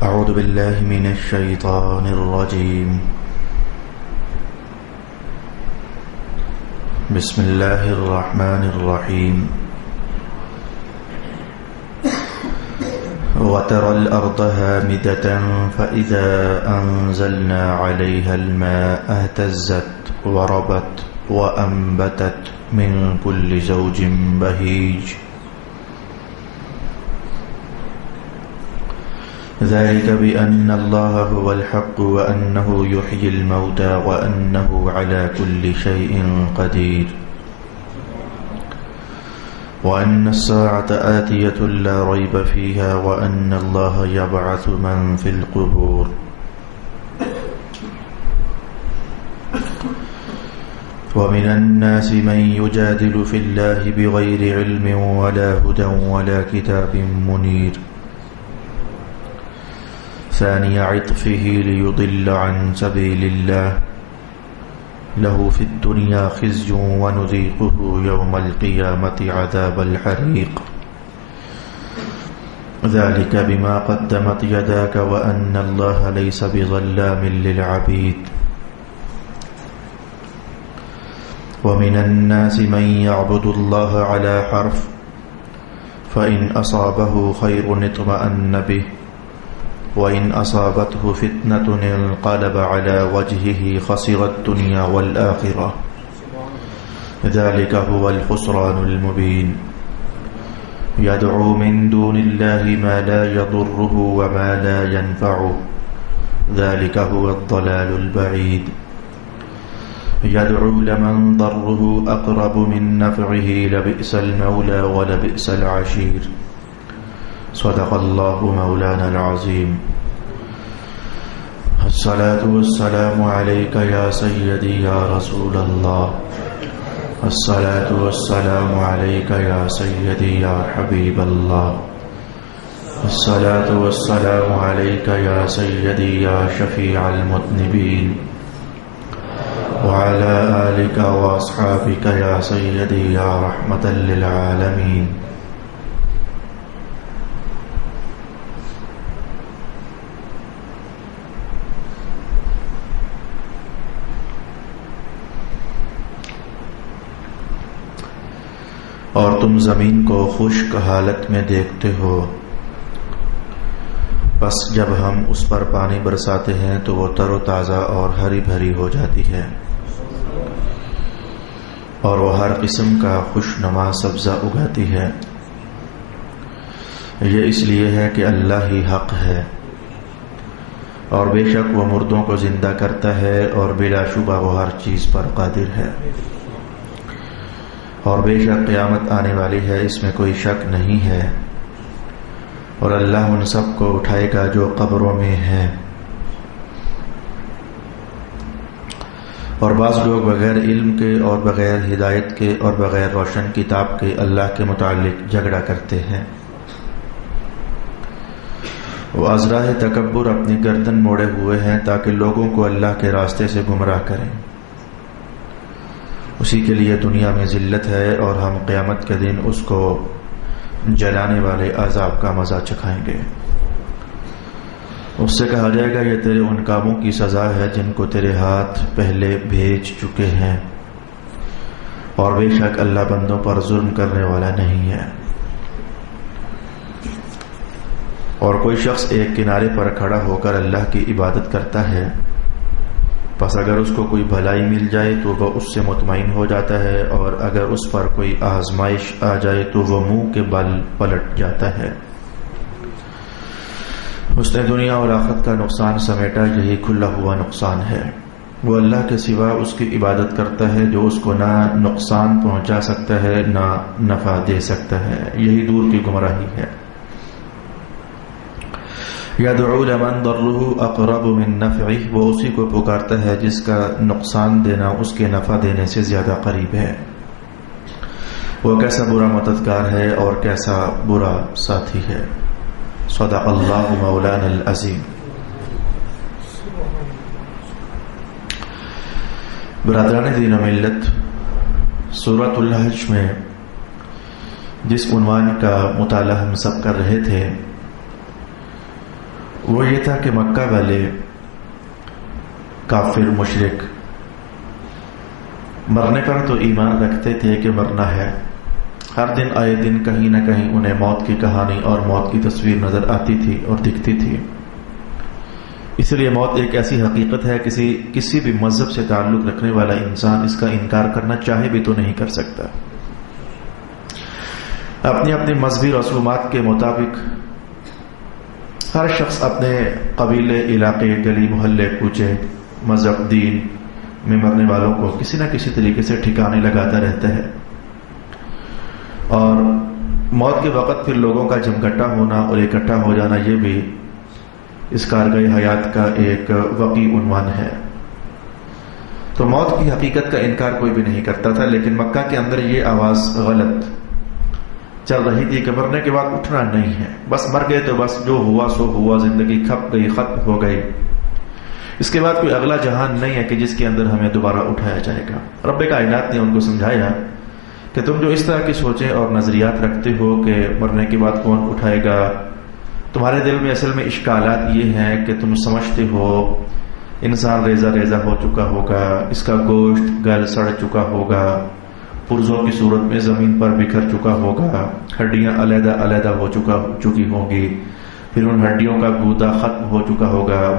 أعوذ بالله من الشيطان الرجيم. بسم الله الرحمن الرحيم. وترى الأرض هامدة فإذا أنزلنا عليها الماء اهتزت وربت وأنبتت من كل زوج بهيج ذلك بأن الله هو الحق وأنه يحيي الموتى وأنه على كل شيء قدير وأن الساعة آتية لا ريب فيها وأن الله يبعث من في القبور ومن الناس من يجادل في الله بغير علم ولا هدى ولا كتاب منير ثاني عطفه ليضل عن سبيل الله له في الدنيا خزي ونذيقه يوم القيامة عذاب الحريق ذلك بما قدمت يداك وأن الله ليس بظلام للعبيد ومن الناس من يعبد الله على حرف فإن أصابه خير اطمأن به وإن أصابته فتنة انقلب على وجهه خسر الدنيا والآخرة ذلك هو الخسران المبين يدعو من دون الله ما لا يضره وما لا ينفعه ذلك هو الضلال البعيد يدعو لمن ضره أقرب من نفعه لبئس المولى ولبئس العشير صدق الله مولانا العظيم. الصلاة والسلام عليك يا سيدي يا رسول الله الصلاة والسلام عليك يا سيدي يا حبيب الله الصلاة والسلام عليك يا سيدي يا شفيع المذنبين وعلى آلك وأصحابك يا سيدي يا رحمة للعالمين. اور تم زمین کو خشک حالت میں دیکھتے ہو، بس جب ہم اس پر پانی برساتے ہیں تو وہ تر و تازہ اور ہری بھری ہو جاتی ہے اور وہ ہر قسم کا خوشنما سبزہ اگاتی ہے. یہ اس لیے ہے کہ اللہ ہی حق ہے اور بے شک وہ مردوں کو زندہ کرتا ہے اور بلا شبہ وہ ہر چیز پر قادر ہے اور بے شک قیامت آنے والی ہے، اس میں کوئی شک نہیں ہے اور اللہ ان سب کو اٹھائے گا جو قبروں میں ہیں. اور بعض لوگ بغیر علم کے اور بغیر ہدایت کے اور بغیر روشن کتاب کے اللہ کے متعلق جھگڑا کرتے ہیں. وہ از راہ تکبر اپنی گردن موڑے ہوئے ہیں تاکہ لوگوں کو اللہ کے راستے سے گمراہ کریں. اسی کے لیے دنیا میں ذلت ہے اور ہم قیامت کے دن اس کو جلانے والے عذاب کا مزہ چکھائیں گے. اس سے کہا جائے گا یہ تیرے ان کاموں کی سزا ہے جن کو تیرے ہاتھ پہلے بھیج چکے ہیں اور بے شک اللہ بندوں پر ظلم کرنے والا نہیں ہے. اور کوئی شخص ایک کنارے پر کھڑا ہو کر اللہ کی عبادت کرتا ہے، پس اگر اس کو کوئی بھلائی مل جائے تو وہ اس سے مطمئن ہو جاتا ہے اور اگر اس پر کوئی آزمائش آ جائے تو وہ منہ کے بل پلٹ جاتا ہے. اس نے دنیا اور آخرت کا نقصان سمیٹا، یہی کھلا ہوا نقصان ہے. وہ اللہ کے سوا اس کی عبادت کرتا ہے جو اس کو نہ نقصان پہنچا سکتا ہے نہ نفع دے سکتا ہے، یہی دور کی گمراہی ہے. یدعو لمن ضرہ اقرب من نفعہ، وہ اسی کو پکارتا ہے جس کا نقصان دینا اس کے نفع دینے سے زیادہ قریب ہے. وہ کیسا برا مددگار ہے اور کیسا برا ساتھی ہے. صدق اللہ مولانا العظیم. برادران دین و ملت، سورۃ الحج میں جس عنوان کا مطالعہ ہم سب کر رہے تھے وہ یہ تھا کہ مکہ والے کافر مشرک مرنے پر تو ایمان رکھتے تھے کہ مرنا ہے، ہر دن آئے دن کہیں نہ کہیں انہیں موت کی کہانی اور موت کی تصویر نظر آتی تھی اور دکھتی تھی. اس لیے موت ایک ایسی حقیقت ہے کسی بھی مذہب سے تعلق رکھنے والا انسان اس کا انکار کرنا چاہے بھی تو نہیں کر سکتا. اپنی اپنی مذہبی رسومات کے مطابق ہر شخص اپنے قبیلے، علاقے، گلی محلے، کوچے، مذہب، دین میں مرنے والوں کو کسی نہ کسی طریقے سے ٹھکانے لگاتا رہتا ہے. اور موت کے وقت پھر لوگوں کا جمگٹا ہونا اور اکٹھا ہو جانا یہ بھی اس کارگاہ حیات کا ایک وقی عنوان ہے. تو موت کی حقیقت کا انکار کوئی بھی نہیں کرتا تھا، لیکن مکہ کے اندر یہ آواز غلط چل رہی تھی کہ مرنے کے بعد اٹھنا نہیں ہے، بس مر گئے تو بس جو ہوا سو ہوا، زندگی کھپ گئی، ختم ہو گئی، اس کے بعد کوئی اگلا جہان نہیں ہے کہ جس کے اندر ہمیں دوبارہ اٹھایا جائے گا. رب کائنات نے ان کو سمجھایا کہ تم جو اس طرح کی سوچیں اور نظریات رکھتے ہو کہ مرنے کے بعد کون اٹھائے گا، تمہارے دل میں اصل میں اشکالات یہ ہیں کہ تم سمجھتے ہو انسان ریزہ ریزہ ہو چکا ہوگا، اس کا گوشت گل سڑ چکا ہوگا، پرزوں کی صورت میں زمین پر بکھر چکا ہوگا، ہڈیاں علیحدہ علیحدہ ہو چکی ہوں گی، پھر ان ہڈیوں کا گودا ختم ہو چکا ہوگا،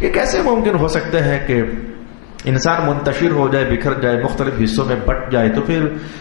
یہ کیسے ممکن ہو سکتا ہے کہ انسان منتشر ہو جائے، بکھر جائے، مختلف حصوں میں بٹ جائے، تو پھر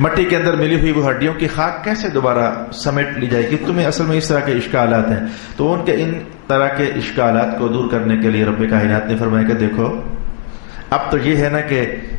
مٹی کے اندر ملی ہوئی وہ ہڈیوں کی خاک کیسے دوبارہ سمیٹ لی جائے گی؟ تمہیں اصل میں اس طرح کے اشکالات ہیں. تو ان طرح کے اشکالات کو دور کرنے کے لیے رب کائنات نے فرمایا کہ دیکھو اب تو یہ ہے نا کہ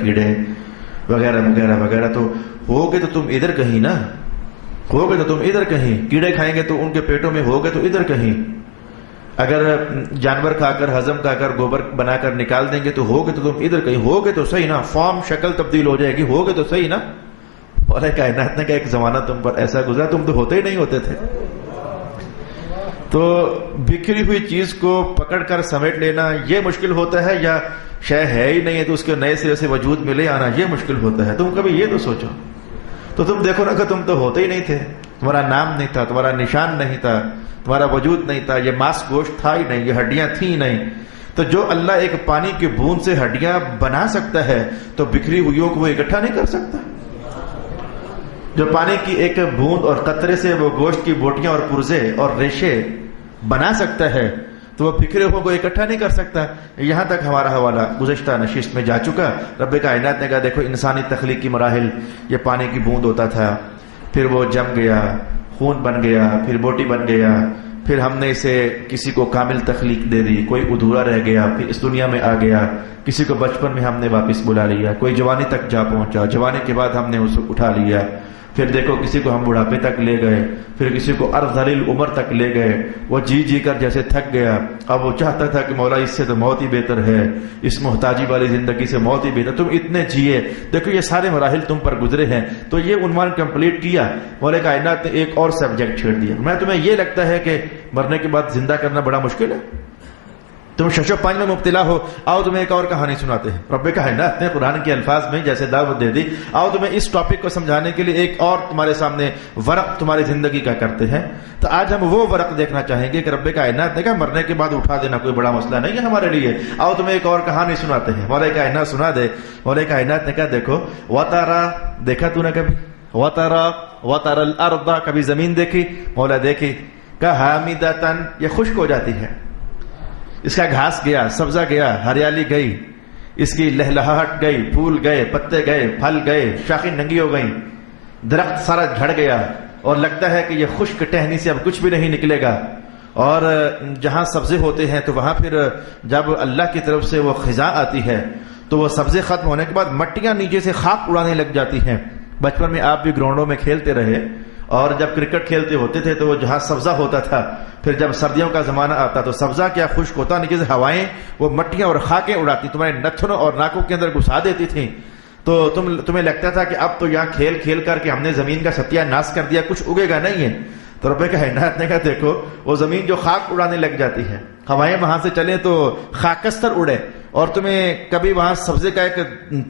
کیڑے وغیرہ وغیرہ وغیرہ. تو ہوگے تو تم ادھر کہیں نا، ہوگے تو تم ادھر کہیں، کیڑے کھائیں گے تو ان کے پیٹوں میں ہوگے تو ادھر کہیں، اگر جانور کھا کر ہضم کھا کر گوبر بنا کر نکال دیں گے تو ہوگے تو تم ادھر کہیں، ہوگے تو صحیح نا، فارم شکل تبدیل ہو جائے گی، ہوگے تو صحیح نا. اور کائنات نے کہا ایک زمانہ تم پر ایسا گزرا تم تو ہوتے ہی نہیں ہوتے تھے. تو بکھری ہوئی چیز کو پکڑ کر سمیٹ لینا یہ مشکل ہوتا ہے، یا شے ہے ہی نہیں ہے تو اس کے نئے سرے سے وجود میں لے آنا یہ مشکل ہوتا ہے. تم کبھی یہ تو سوچو. تو تم دیکھو نا کہ تم تو ہوتے ہی نہیں تھے، تمہارا نام نہیں تھا، تمہارا نشان نہیں تھا، تمہارا وجود نہیں تھا، یہ ماس گوشت تھا ہی نہیں، یہ ہڈیاں تھیں نہیں. تو جو اللہ ایک پانی کی بوند سے ہڈیاں بنا سکتا ہے تو بکھری ہوئیوں کو وہ اکٹھا نہیں کر سکتا؟ جو پانی کی ایک بوند اور قطرے سے وہ گوشت کی بوٹیاں اور پرزے اور ریشے بنا سکتا ہے تو وہ بکھرے ہوئے کو اکٹھا نہیں کر سکتا. یہاں تک ہمارا حوالہ گزشتہ نشست میں جا چکا. رب کائنات نے کہا دیکھو انسانی تخلیق کی مراحل، یہ پانی کی بوند ہوتا تھا، پھر وہ جم گیا، خون بن گیا، پھر بوٹی بن گیا، پھر ہم نے اسے کسی کو کامل تخلیق دے دی، کوئی ادھورا رہ گیا، پھر اس دنیا میں آ گیا، کسی کو بچپن میں ہم نے واپس بلا لیا، کوئی جوانی تک جا پہنچا، جوانی کے بعد ہم نے اسے اٹھا لیا، پھر دیکھو کسی کو ہم بڑھاپے تک لے گئے، پھر کسی کو ارذلیل عمر تک لے گئے، وہ جی کر جیسے تھک گیا، اب وہ چاہتا تھا کہ مولا اس سے تو موت ہی بہتر ہے، اس محتاجی والی زندگی سے موت ہی بہتر. تم اتنے جیے، دیکھو یہ سارے مراحل تم پر گزرے ہیں. تو یہ عنوان کمپلیٹ کیا، مولا کائنات نے ایک اور سبجیکٹ چھیڑ دیا. میں تمہیں یہ لگتا ہے کہ مرنے کے بعد زندہ کرنا بڑا مشکل ہے؟ تم ششو پانچ میں مبتلا ہو، آؤ تمہیں ایک اور کہانی سناتے ہیں. رب کائنات نے قرآن کے الفاظ میں جیسے دعوت دے دی، آؤ تمہیں اس ٹاپک کو سمجھانے کے لیے ایک اور تمہارے سامنے ورق تمہاری زندگی کا کرتے ہیں. تو آج ہم وہ ورق دیکھنا چاہیں گے کہ رب کائنات نے کہا مرنے کے بعد اٹھا دینا کوئی بڑا مسئلہ نہیں ہے ہمارے لیے. آؤ تمہیں ایک اور کہانی سناتے ہیں. مولا کائنات سنا دے. مولا کائنات نے کہا دیکھو وَتَرَا، دیکھا تو نے کبھی وَتَرَا الْأَرْضَ، کبھی زمین دیکھی؟ مولا دیکھی. کہا حَامِدَةً، یہ خشک ہو جاتی ہے، اس کا گھاس گیا، سبزہ گیا، ہریالی گئی، اس کی لہلہاہٹ گئی، پھول گئے، پتے گئے، پھل گئے، شاخیں ننگی ہو گئیں، درخت سارا جھڑ گیا اور لگتا ہے کہ یہ خشک ٹہنی سے اب کچھ بھی نہیں نکلے گا. اور جہاں سبزے ہوتے ہیں تو وہاں پھر جب اللہ کی طرف سے وہ خزاں آتی ہے تو وہ سبزے ختم ہونے کے بعد مٹیاں نیچے سے خاک اڑانے لگ جاتی ہیں. بچپن میں آپ بھی گراؤنڈوں میں کھیلتے رہے، اور جب کرکٹ کھیلتے ہوتے تھے تو وہ جہاں سبزہ ہوتا تھا، پھر جب سردیوں کا زمانہ آتا تو سبزہ کیا خشک ہوتا، نیچے سے ہوائیں وہ مٹیاں اور خاکیں اڑاتی، تمہارے نتھنوں اور ناکوں کے اندر گھسا دیتی تھیں. تو تمہیں لگتا تھا کہ اب تو یہاں کھیل کھیل کر کے ہم نے زمین کا ستیہ ناش کر دیا، کچھ اگے گا نہیں ہے. تو رب کائنات نے کہا دیکھو وہ زمین جو خاک اڑانے لگ جاتی ہے، ہوائیں وہاں سے چلیں تو خاکستر اڑے، اور تمہیں کبھی وہاں سبزے کا ایک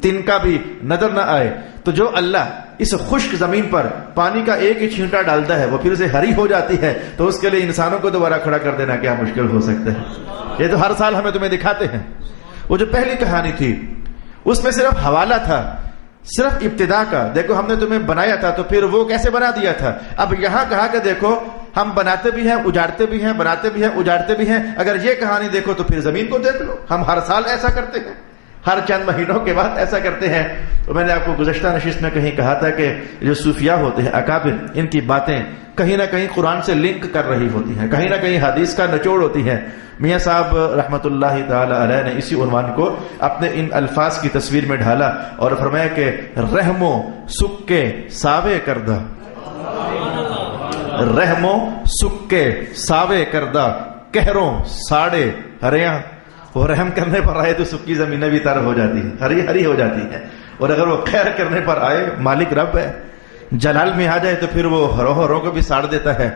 تنکا بھی نظر نہ آئے، تو جو اللہ اس خشک زمین پر پانی کا ایک ہی چھینٹا ڈالتا ہے وہ پھر سے ہری ہو جاتی ہے، تو اس کے لیے انسانوں کو دوبارہ کھڑا کر دینا کیا مشکل ہو سکتا ہے؟ یہ تو ہر سال ہمیں تمہیں دکھاتے ہیں۔ وہ جو پہلی کہانی تھی اس میں صرف حوالہ تھا، صرف ابتدا کا، دیکھو ہم نے تمہیں بنایا تھا تو پھر وہ کیسے بنا دیا تھا۔ اب یہاں کہا کہ دیکھو ہم بناتے بھی ہیں اجاڑتے بھی ہیں، بناتے بھی ہیں اجاڑتے بھی ہیں۔ اگر یہ کہانی دیکھو تو پھر زمین کو دیکھ لو، ہم ہر سال ایسا کرتے ہیں، ہر چند مہینوں کے بعد ایسا کرتے ہیں۔ تو میں نے آپ کو گزشتہ نشست میں کہیں کہا تھا کہ جو صوفیاء ہوتے ہیں اکابر، ان کی باتیں کہیں نہ کہیں قرآن سے لنک کر رہی ہوتی ہیں، کہیں نہ کہیں حدیث کا نچوڑ ہوتی ہے۔ میاں صاحب رحمۃ اللہ تعالی علیہ نے اسی عنوان کو اپنے ان الفاظ کی تصویر میں ڈھالا اور فرمایا کہ رحم و سکے ساوے کردہ، رحم و سکے ساوے کردہ، کہروں ساڑے ہریاں۔ وہ رحم کرنے پر آئے تو سکی زمینیں بھی تر ہو جاتی ہیں، ہری ہری ہو جاتی ہیں، اور اگر وہ خیر کرنے پر آئے، مالک رب ہے، جلال میں آ جائے تو پھر وہ ہروں ہروں کو بھی ساڑ دیتا ہے۔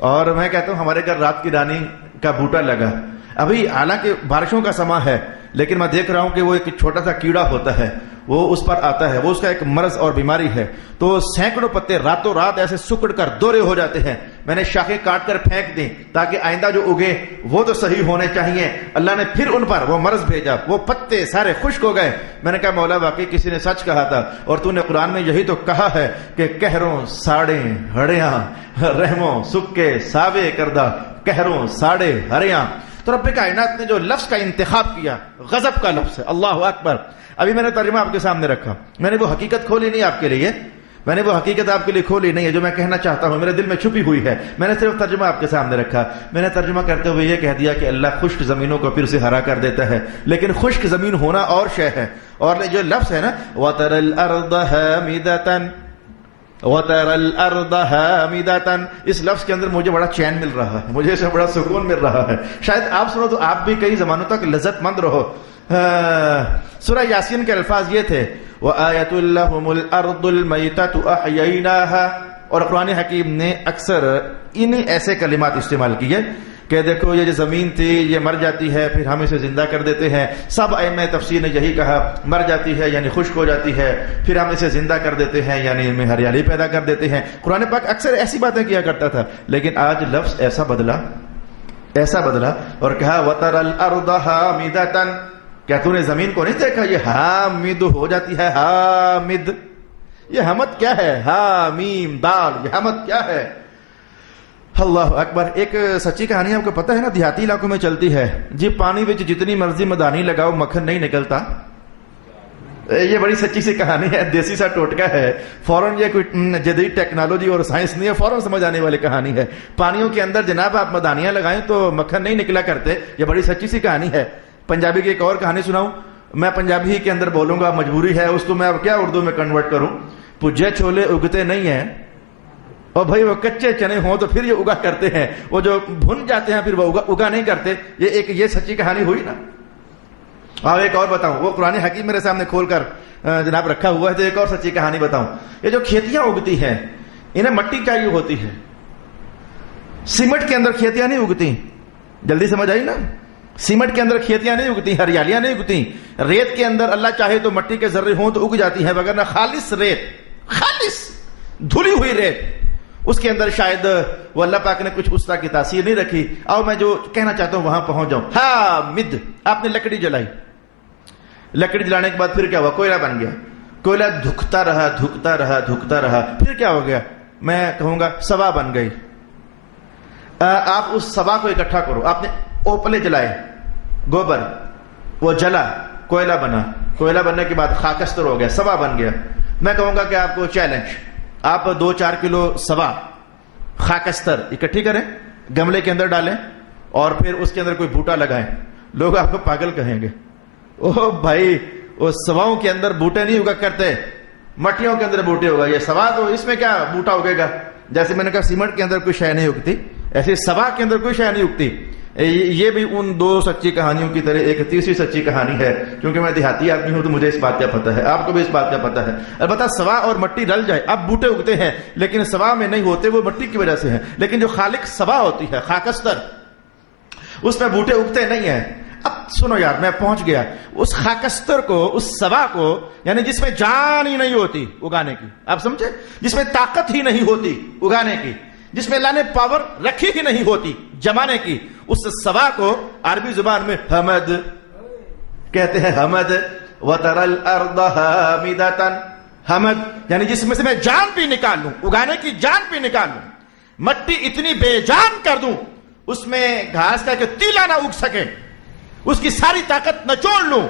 اور میں کہتا ہوں ہمارے گھر رات کی رانی کا بوٹا لگا، ابھی حالانکہ بارشوں کا سماں ہے لیکن میں دیکھ رہا ہوں کہ وہ ایک چھوٹا سا کیڑا ہوتا ہے، وہ اس پر آتا ہے، وہ اس کا ایک مرض اور بیماری ہے، تو سینکڑوں پتے راتوں رات ایسے سکڑ کر دورے ہو جاتے ہیں۔ میں نے شاخیں کاٹ کر پھینک دی تاکہ آئندہ جو اگے وہ تو صحیح ہونے چاہیے، اللہ نے پھر ان پر وہ مرض بھیجا، وہ پتے سارے خشک ہو گئے۔ میں نے کہا مولا واقعی کسی نے سچ کہا تھا، اور تو نے قرآن میں یہی تو کہا ہے کہ کہروں ساڑے ہڑیاں، رحموں سکے ساوے کردہ، کہروں ساڑے ہریاں۔ تو رب کائنات نے جو لفظ کا انتخاب کیا، غضب کا لفظ ہے، اللہ اکبر۔ ابھی میں نے ترجمہ آپ کے سامنے رکھا، میں نے وہ حقیقت کھولی نہیں آپ کے لیے، میں نے وہ حقیقت آپ کے لیے کھولی نہیں ہے جو میں کہنا چاہتا ہوں، میرے دل میں چھپی ہوئی ہے، میں نے صرف ترجمہ آپ کے سامنے رکھا۔ میں نے ترجمہ کرتے ہوئے یہ کہہ دیا کہ اللہ خشک زمینوں کو پھر سے ہرا کر دیتا ہے، لیکن خشک زمین ہونا اور شے ہے۔ اور جو لفظ ہے نا وَتَرَ الْأَرْضَ هَامِدَةً، وَتَرَ الْأَرْضَ هَامِدَةً، اس لفظ کے اندر مجھے بڑا چین مل رہا ہے، مجھے اس میں بڑا سکون مل رہا ہے۔ شاید آپ سنو تو آپ بھی کئی زمانوں تک لذت مند رہو۔ سورہ یاسین کے الفاظ یہ تھے وَآیَةٌ لَهُمُ الْأَرْضُ الْمَيْتَةُ أَحْيَيْنَاهَا، اور قرآن حکیم نے اکثر انہی ایسے کلمات استعمال کیے کہ دیکھو یہ جو زمین تھی یہ مر جاتی ہے پھر ہم اسے زندہ کر دیتے ہیں۔ سب ائمہ تفسیر نے یہی کہا، مر جاتی ہے یعنی خشک ہو جاتی ہے، پھر ہم اسے زندہ کر دیتے ہیں یعنی ان میں ہریالی پیدا کر دیتے ہیں۔ قرآن پاک اکثر ایسی باتیں کیا کرتا تھا، لیکن آج لفظ ایسا بدلا اور کہا وَتَرَ الْأَرْضَ هَامِدَةً، کیا تو نے زمین کو نہیں دیکھا یہ حامد ہو جاتی ہے؟ حامد، یہ حمد کیا ہے؟ حامیم دال، یہ حمد کیا ہے؟ اللہ اکبر۔ ایک سچی کہانی آپ کو پتہ ہے نا، دیہاتی علاقوں میں چلتی ہے جی، پانی وچ جتنی مرضی مدانی لگاؤ مکھن نہیں نکلتا۔ یہ بڑی سچی سی کہانی ہے، دیسی سا ٹوٹکا ہے، فوراً یہ کوئی جدید ٹیکنالوجی اور سائنس نہیں ہے، فوراً سمجھ آنے والی کہانی ہے۔ پانیوں کے اندر جناب آپ مدانیاں لگائیں تو مکھن نہیں نکلا کرتے، یہ بڑی سچی سی کہانی ہے۔ پنجابی کی ایک اور کہانی سناؤں، میں پنجابی کے اندر بولوں گا، مجبوری ہے، اس کو میں اب کیا اردو میں کنورٹ کروں۔ پجے چھولے اگتے نہیں ہیں، اور بھائی وہ کچے چنے ہوں تو پھر یہ اگا کرتے ہیں، وہ جو بھن جاتے ہیں پھر وہ اگا نہیں کرتے۔ یہ سچی کہانی ہوئی نا۔ اور ایک اور بتاؤں، وہ قرآن حکیم میرے سامنے کھول کر جناب رکھا ہوا ہے، تو ایک اور سچی کہانی بتاؤں۔ یہ جو کھیتیاں اگتی ہیں انہیں مٹی چاہیے ہوتی ہے، سیمنٹ کے اندر کھیتیاں نہیں اگتی، جلدی سمجھ آئی نا؟ سیمنٹ کے اندر کھیتیاں نہیں اگتی، ہریالیاں نہیں اگتی۔ ریت کے اندر اللہ چاہے تو مٹی کے ذرے ہوں تو اگ جاتی ہیں، وگرنہ خالص ریت، خالص دھلی ہوئی ریت، اس کے اندر شاید وہ اللہ پاک نے کچھ اس طرح کی تاثیر نہیں رکھی۔ اور میں جو کہنا چاہتا ہوں وہاں پہنچ جاؤں۔ حامد، آپ نے لکڑی جلائی، لکڑی جلانے کے بعد پھر کیا ہوا؟ کوئلہ بن گیا، کوئلہ دھکتا رہا دھکتا رہا دھکتا رہا، پھر کیا ہو گیا؟ میں کہوں گا سوا بن گئی۔ آپ اس سوا کو اکٹھا کرو، آپ نے اوپلے جلائے، گوبر، وہ جلا، کوئلہ بنا، کوئلہ بننے کے بعد خاکستر ہو گیا، سوا بن گیا۔ میں کہوں گا کہ آپ کو چیلنج، آپ 2-4 کلو سوا خاکستر اکٹھی کریں، گملے کے اندر ڈالیں اور پھر اس کے اندر کوئی بوٹا لگائیں۔ لوگ آپ کو پاگل کہیں گے، اوہ بھائی وہ سواؤں کے اندر بوٹے نہیں اگا کرتے، مٹیوں کے اندر بوٹے ہوگا، یہ سوا تو اس میں کیا بوٹا اگے گا؟ جیسے میں نے کہا سیمنٹ کے اندر کوئی شے نہیں اگتی، ایسے سوا کے اندر کوئی شے نہیں اگتی۔ یہ بھی ان 2 سچی کہانیوں کی طرح ایک تیسری سچی کہانی ہے، کیونکہ میں دیہاتی آدمی ہوں تو مجھے اس بات کا پتہ ہے، آپ کو بھی اس بات کا پتہ ہے۔ البتہ سوا اور مٹی رل جائے، اب بوٹے اگتے ہیں لیکن سوا میں نہیں ہوتے، وہ مٹی کی وجہ سے ہیں، لیکن جو خالق سوا ہوتی ہے، خاکستر، اس میں بوٹے اگتے نہیں ہیں۔ اب سنو یار، میں پہنچ گیا اس خاکستر کو، اس سبا کو، یعنی جس میں جان ہی نہیں ہوتی اگانے کی، آپ سمجھے، جس میں طاقت ہی نہیں ہوتی اگانے کی، جس میں اللہ نے پاور رکھی ہی نہیں ہوتی جمانے کی، اس سبا کو عربی زبان میں حمد کہتے ہیں. حمد وَتَرَى الْأَرْضَ حَامِدَةً، حمد یعنی جس میں سے میں جان بھی نکال لوں، اگانے کی جان بھی نکال لوں، مٹی اتنی بے جان کر دوں، اس میں گھاس کا کہ تیلا نہ اگ سکے، اس کی ساری طاقت نچوڑ لوں،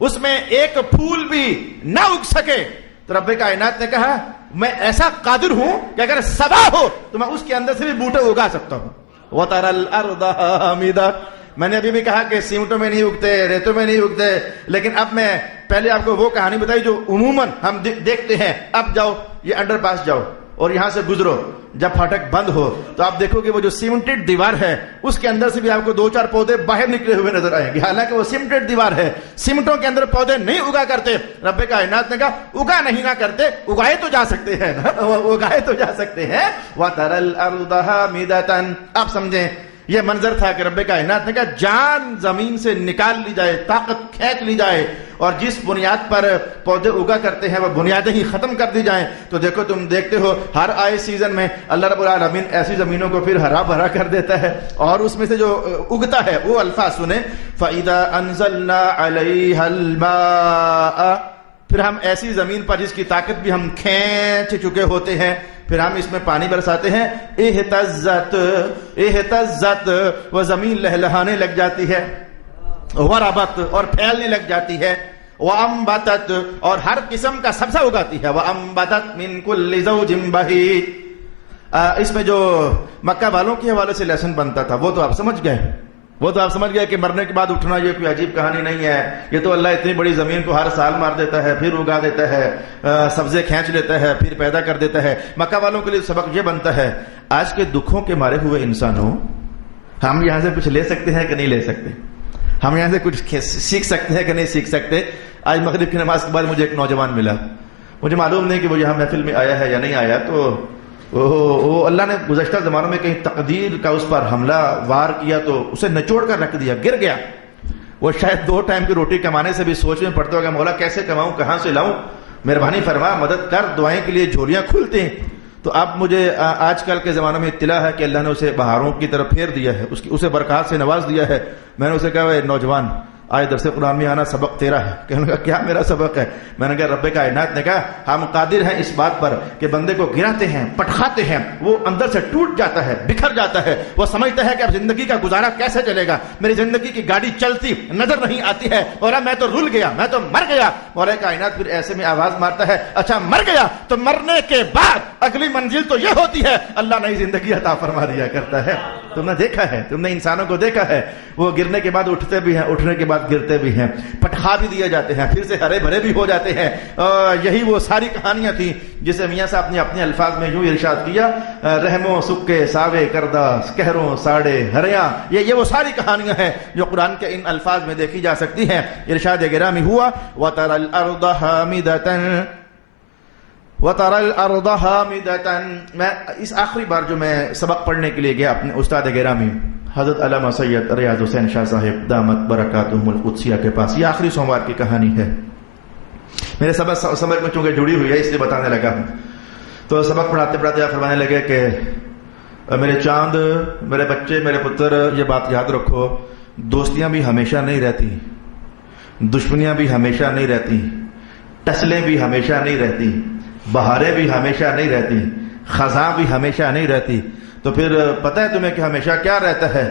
اس میں ایک پھول بھی نہ اگ سکے، تو رب کائنات نے کہا میں ایسا قادر ہوں کہ اگر سبا ہو تو میں اس کے اندر سے بھی بوٹے اگا سکتا ہوں. وَتَرَى الْأَرْضَ حَامِدَةً، میں نے ابھی بھی کہا کہ سیمنٹوں میں نہیں اگتے، ریتوں میں نہیں اگتے، لیکن اب میں پہلے آپ کو وہ کہانی بتائی جو عموماً ہم دیکھتے ہیں. اب جاؤ یہ انڈر پاس جاؤ اور یہاں سے گزرو، جب پھاٹک بند ہو تو آپ دیکھو کہ وہ جو سیمنٹڈ دیوار ہے اس کے اندر سے بھی آپ کو 2-4 پودے باہر نکلے ہوئے نظر آئیں گے، حالانکہ وہ سیمنٹڈ دیوار ہے، سیمنٹوں کے اندر پودے نہیں اگا کرتے. رب کائنات نے کہا اگا نہیں نہ کرتے، اگائے تو جا سکتے ہیں نا، اگائے تو جا سکتے ہیں. وَتَرَى الْأَرْضَ حَامِدَةً، آپ سمجھیں یہ منظر تھا کہ رب کائنات نے کہا جان زمین سے نکال لی جائے، طاقت کھینچ لی جائے، اور جس بنیاد پر پودے اگا کرتے ہیں وہ بنیادیں ہی ختم کر دی جائیں. تو دیکھو تم دیکھتے ہو ہر آئے سیزن میں اللہ رب العالمین ایسی زمینوں کو پھر ہرا بھرا کر دیتا ہے، اور اس میں سے جو اگتا ہے وہ الفاظ سنیں، فَإِذَا أَنزَلْنَا عَلَيْهَا الْمَاءَ، پھر ہم ایسی زمین پر جس کی طاقت بھی ہم کھینچ چکے ہوتے ہیں، پھر ہم اس میں پانی برساتے ہیں، اہتزت، وہ زمین لہلہانے لگ جاتی ہے، وربت، اور پھیلنے لگ جاتی ہے، وانبتت، اور ہر قسم کا سبزہ اگاتی ہے، وانبتت من کل زوج بہیج. اس میں جو مکہ والوں کے حوالے سے لیسن بنتا تھا وہ تو آپ سمجھ گئے، وہ تو آپ سمجھ گئے کہ مرنے کے بعد اٹھنا یہ کوئی عجیب کہانی نہیں ہے، یہ تو اللہ اتنی بڑی زمین کو ہر سال مار دیتا ہے، پھر اگا دیتا ہے، سبزے کھینچ لیتا ہے، پھر پیدا کر دیتا ہے. مکہ والوں کے لیے سبق یہ بنتا ہے، آج کے دکھوں کے مارے ہوئے انسانوں، ہم یہاں سے کچھ لے سکتے ہیں کہ نہیں لے سکتے؟ ہم یہاں سے کچھ سیکھ سکتے ہیں کہ نہیں سیکھ سکتے؟ آج مغرب کی نماز کے بعد مجھے ایک نوجوان ملا، مجھے معلوم نہیں کہ وہ یہاں محفل میں آیا ہے یا نہیں آیا، تو وہ اللہ نے گزشتہ زمانوں میں کہیں تقدیر کا اس پر حملہ وار کیا تو اسے نچوڑ کر رکھ دیا، گر گیا. وہ شاید 2 ٹائم کی روٹی کمانے سے بھی سوچ میں پڑتا ہوگا مولا کیسے کماؤں، کہاں سے لاؤں، مہربانی فرما مدد کر، دعائیں کے لیے جھولیاں کھلتے ہیں. تو اب مجھے آج کل کے زمانوں میں اطلاع ہے کہ اللہ نے اسے بہاروں کی طرف پھیر دیا ہے، اسے برکات سے نواز دیا ہے. میں نے اسے کہا اے نوجوان آج درس قرآن میں آنا سبق تیرا ہے. کہنے لگا کیا میرا سبق ہے؟ میں نے کہا رب کائنات نے کہا ہم قادر ہیں اس بات پر کہ بندے کو گراتے ہیں، پٹخاتے ہیں، وہ اندر سے ٹوٹ جاتا ہے، بکھر جاتا ہے، وہ سمجھتا ہے کہ اب زندگی کا گزارا کیسے چلے گا، میری زندگی کی گاڑی چلتی نظر نہیں آتی ہے، اور اب میں تو رول گیا، میں تو مر گیا. مولا کائنات پھر ایسے میں آواز مارتا ہے اچھا مر گیا تو مرنے کے بعد اگلی منزل تو یہ ہوتی ہے اللہ نئی زندگی عطا فرما دیا کرتا ہے. تم نے دیکھا ہے، تم نے انسانوں کو دیکھا ہے، وہ گرنے کے بعد اٹھتے بھی ہیں، اٹھنے کے بعد گرتے بھی ہیں، پٹخا بھی دیے جاتے ہیں، پھر سے ہرے بھرے بھی ہو جاتے ہیں. یہی وہ ساری کہانیاں تھیں جسے میاں صاحب نے اپنے الفاظ میں یوں ارشاد کیا، رحموں سکے ساوے کردہ کہروں ساڑے ہریاں. یہ وہ ساری کہانیاں ہیں جو قرآن کے ان الفاظ میں دیکھی جا سکتی ہیں. ارشاد گرامی ہوا وَتَرَى الْأَرْضَ حَامِدَةً وَتَرَى الْأَرْضَ حَامِدَةً. میں اس آخری بار جو میں سبق پڑھنے کے لیے گیا اپنے استاد گرامی حضرت علامہ سید ریاض حسین شاہ صاحب دامت برکاتہم القدسیہ کے پاس، یہ آخری سوموار کی کہانی ہے. میرے سبق میں چونکہ جڑی ہوئی ہے اس لیے بتانے لگا ہوں. تو سبق پڑھاتے پڑھاتے آپ فرمانے لگے کہ میرے چاند، میرے بچے، میرے پتر، یہ بات یاد رکھو، دوستیاں بھی ہمیشہ نہیں رہتی، دشمنیاں بھی ہمیشہ نہیں رہتی، ٹسلیں بھی ہمیشہ نہیں رہتی، بہاریں بھی ہمیشہ نہیں رہتی، خزاں بھی ہمیشہ نہیں رہتی. تو پھر پتہ ہے تمہیں کہ ہمیشہ کیا رہتا ہے؟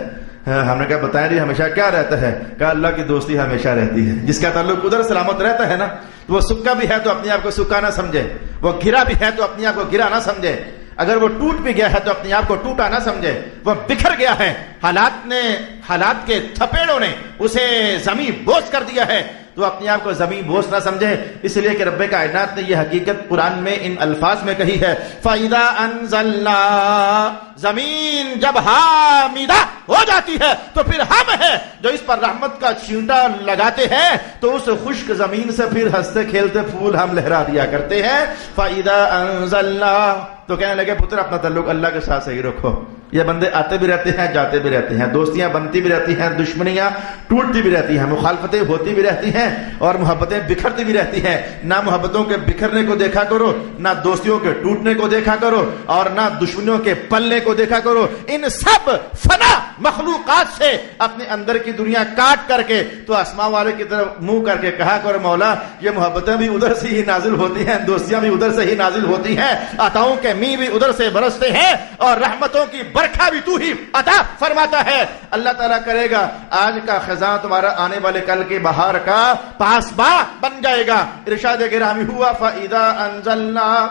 ہم نے کہا بتائیں جی ہمیشہ کیا رہتا ہے؟ کہا اللہ کی دوستی ہمیشہ رہتی ہے. جس کا تعلق ادھر سلامت رہتا ہے نا، تو وہ سکا بھی ہے تو اپنے آپ کو سکا نہ سمجھے، وہ گرا بھی ہے تو اپنے آپ کو گرا نہ سمجھے، اگر وہ ٹوٹ بھی گیا ہے تو اپنے آپ کو ٹوٹا نہ سمجھے، وہ بکھر گیا ہے، حالات کے تھپیڑوں نے اسے زمین بوس کر دیا ہے تو اپنے آپ کو زمین بوس نہ سمجھے. اس لیے کہ رب کائنات نے یہ حقیقت قرآن میں ان الفاظ میں کہی ہے، فَإِذَا أَنزَلْنَا، زمین جب حامیدہ ہو جاتی ہے تو پھر ہم ہیں جو اس پر رحمت کا چھینٹا لگاتے ہیں، تو اس خشک زمین سے پھر ہنستے کھیلتے پھول ہم لہرا دیا کرتے ہیں. فَإِذَا أَنزَلْنَا، تو کہنے لگے پتر اپنا تعلق اللہ کے ساتھ صحیح رکھو. یہ بندے آتے بھی رہتے ہیں، جاتے بھی رہتے ہیں، دوستیاں بنتی بھی رہتی ہیں، دشمنیاں ٹوٹتی بھی رہتی ہیں، مخالفتیں ہوتی بھی رہتی ہیں اور محبتیں بکھرتی بھی رہتی ہیں۔ نہ محبتوں کے بکھرنے کو دیکھا کرو، نہ دوستیوں کے ٹوٹنے کو دیکھا کرو، اور نہ دشمنیوں کے پلنے کو دیکھا کرو۔ ان سب فنا مخلوقات سے اپنے اندر کی دنیا کاٹ کر کے تو آسمان والے کی طرف منہ کر کے کہا کرو مولا یہ محبتیں بھی ادھر سے ہی نازل ہوتی ہیں، دوستیاں بھی ادھر سے ہی نازل ہوتی ہیں، عطاؤں کے می بھی ادھر سے برستے ہیں، اور رحمتوں کی برکھا بھی تو ہی عطا فرماتا ہے۔ اللہ تعالیٰ کرے گا آج کا خزاں تمہارا آنے والے کل کے بہار کا پاسباں بن جائے گا۔ ارشاد گرامی ہوا فَإِذَا أَنزَلْنَا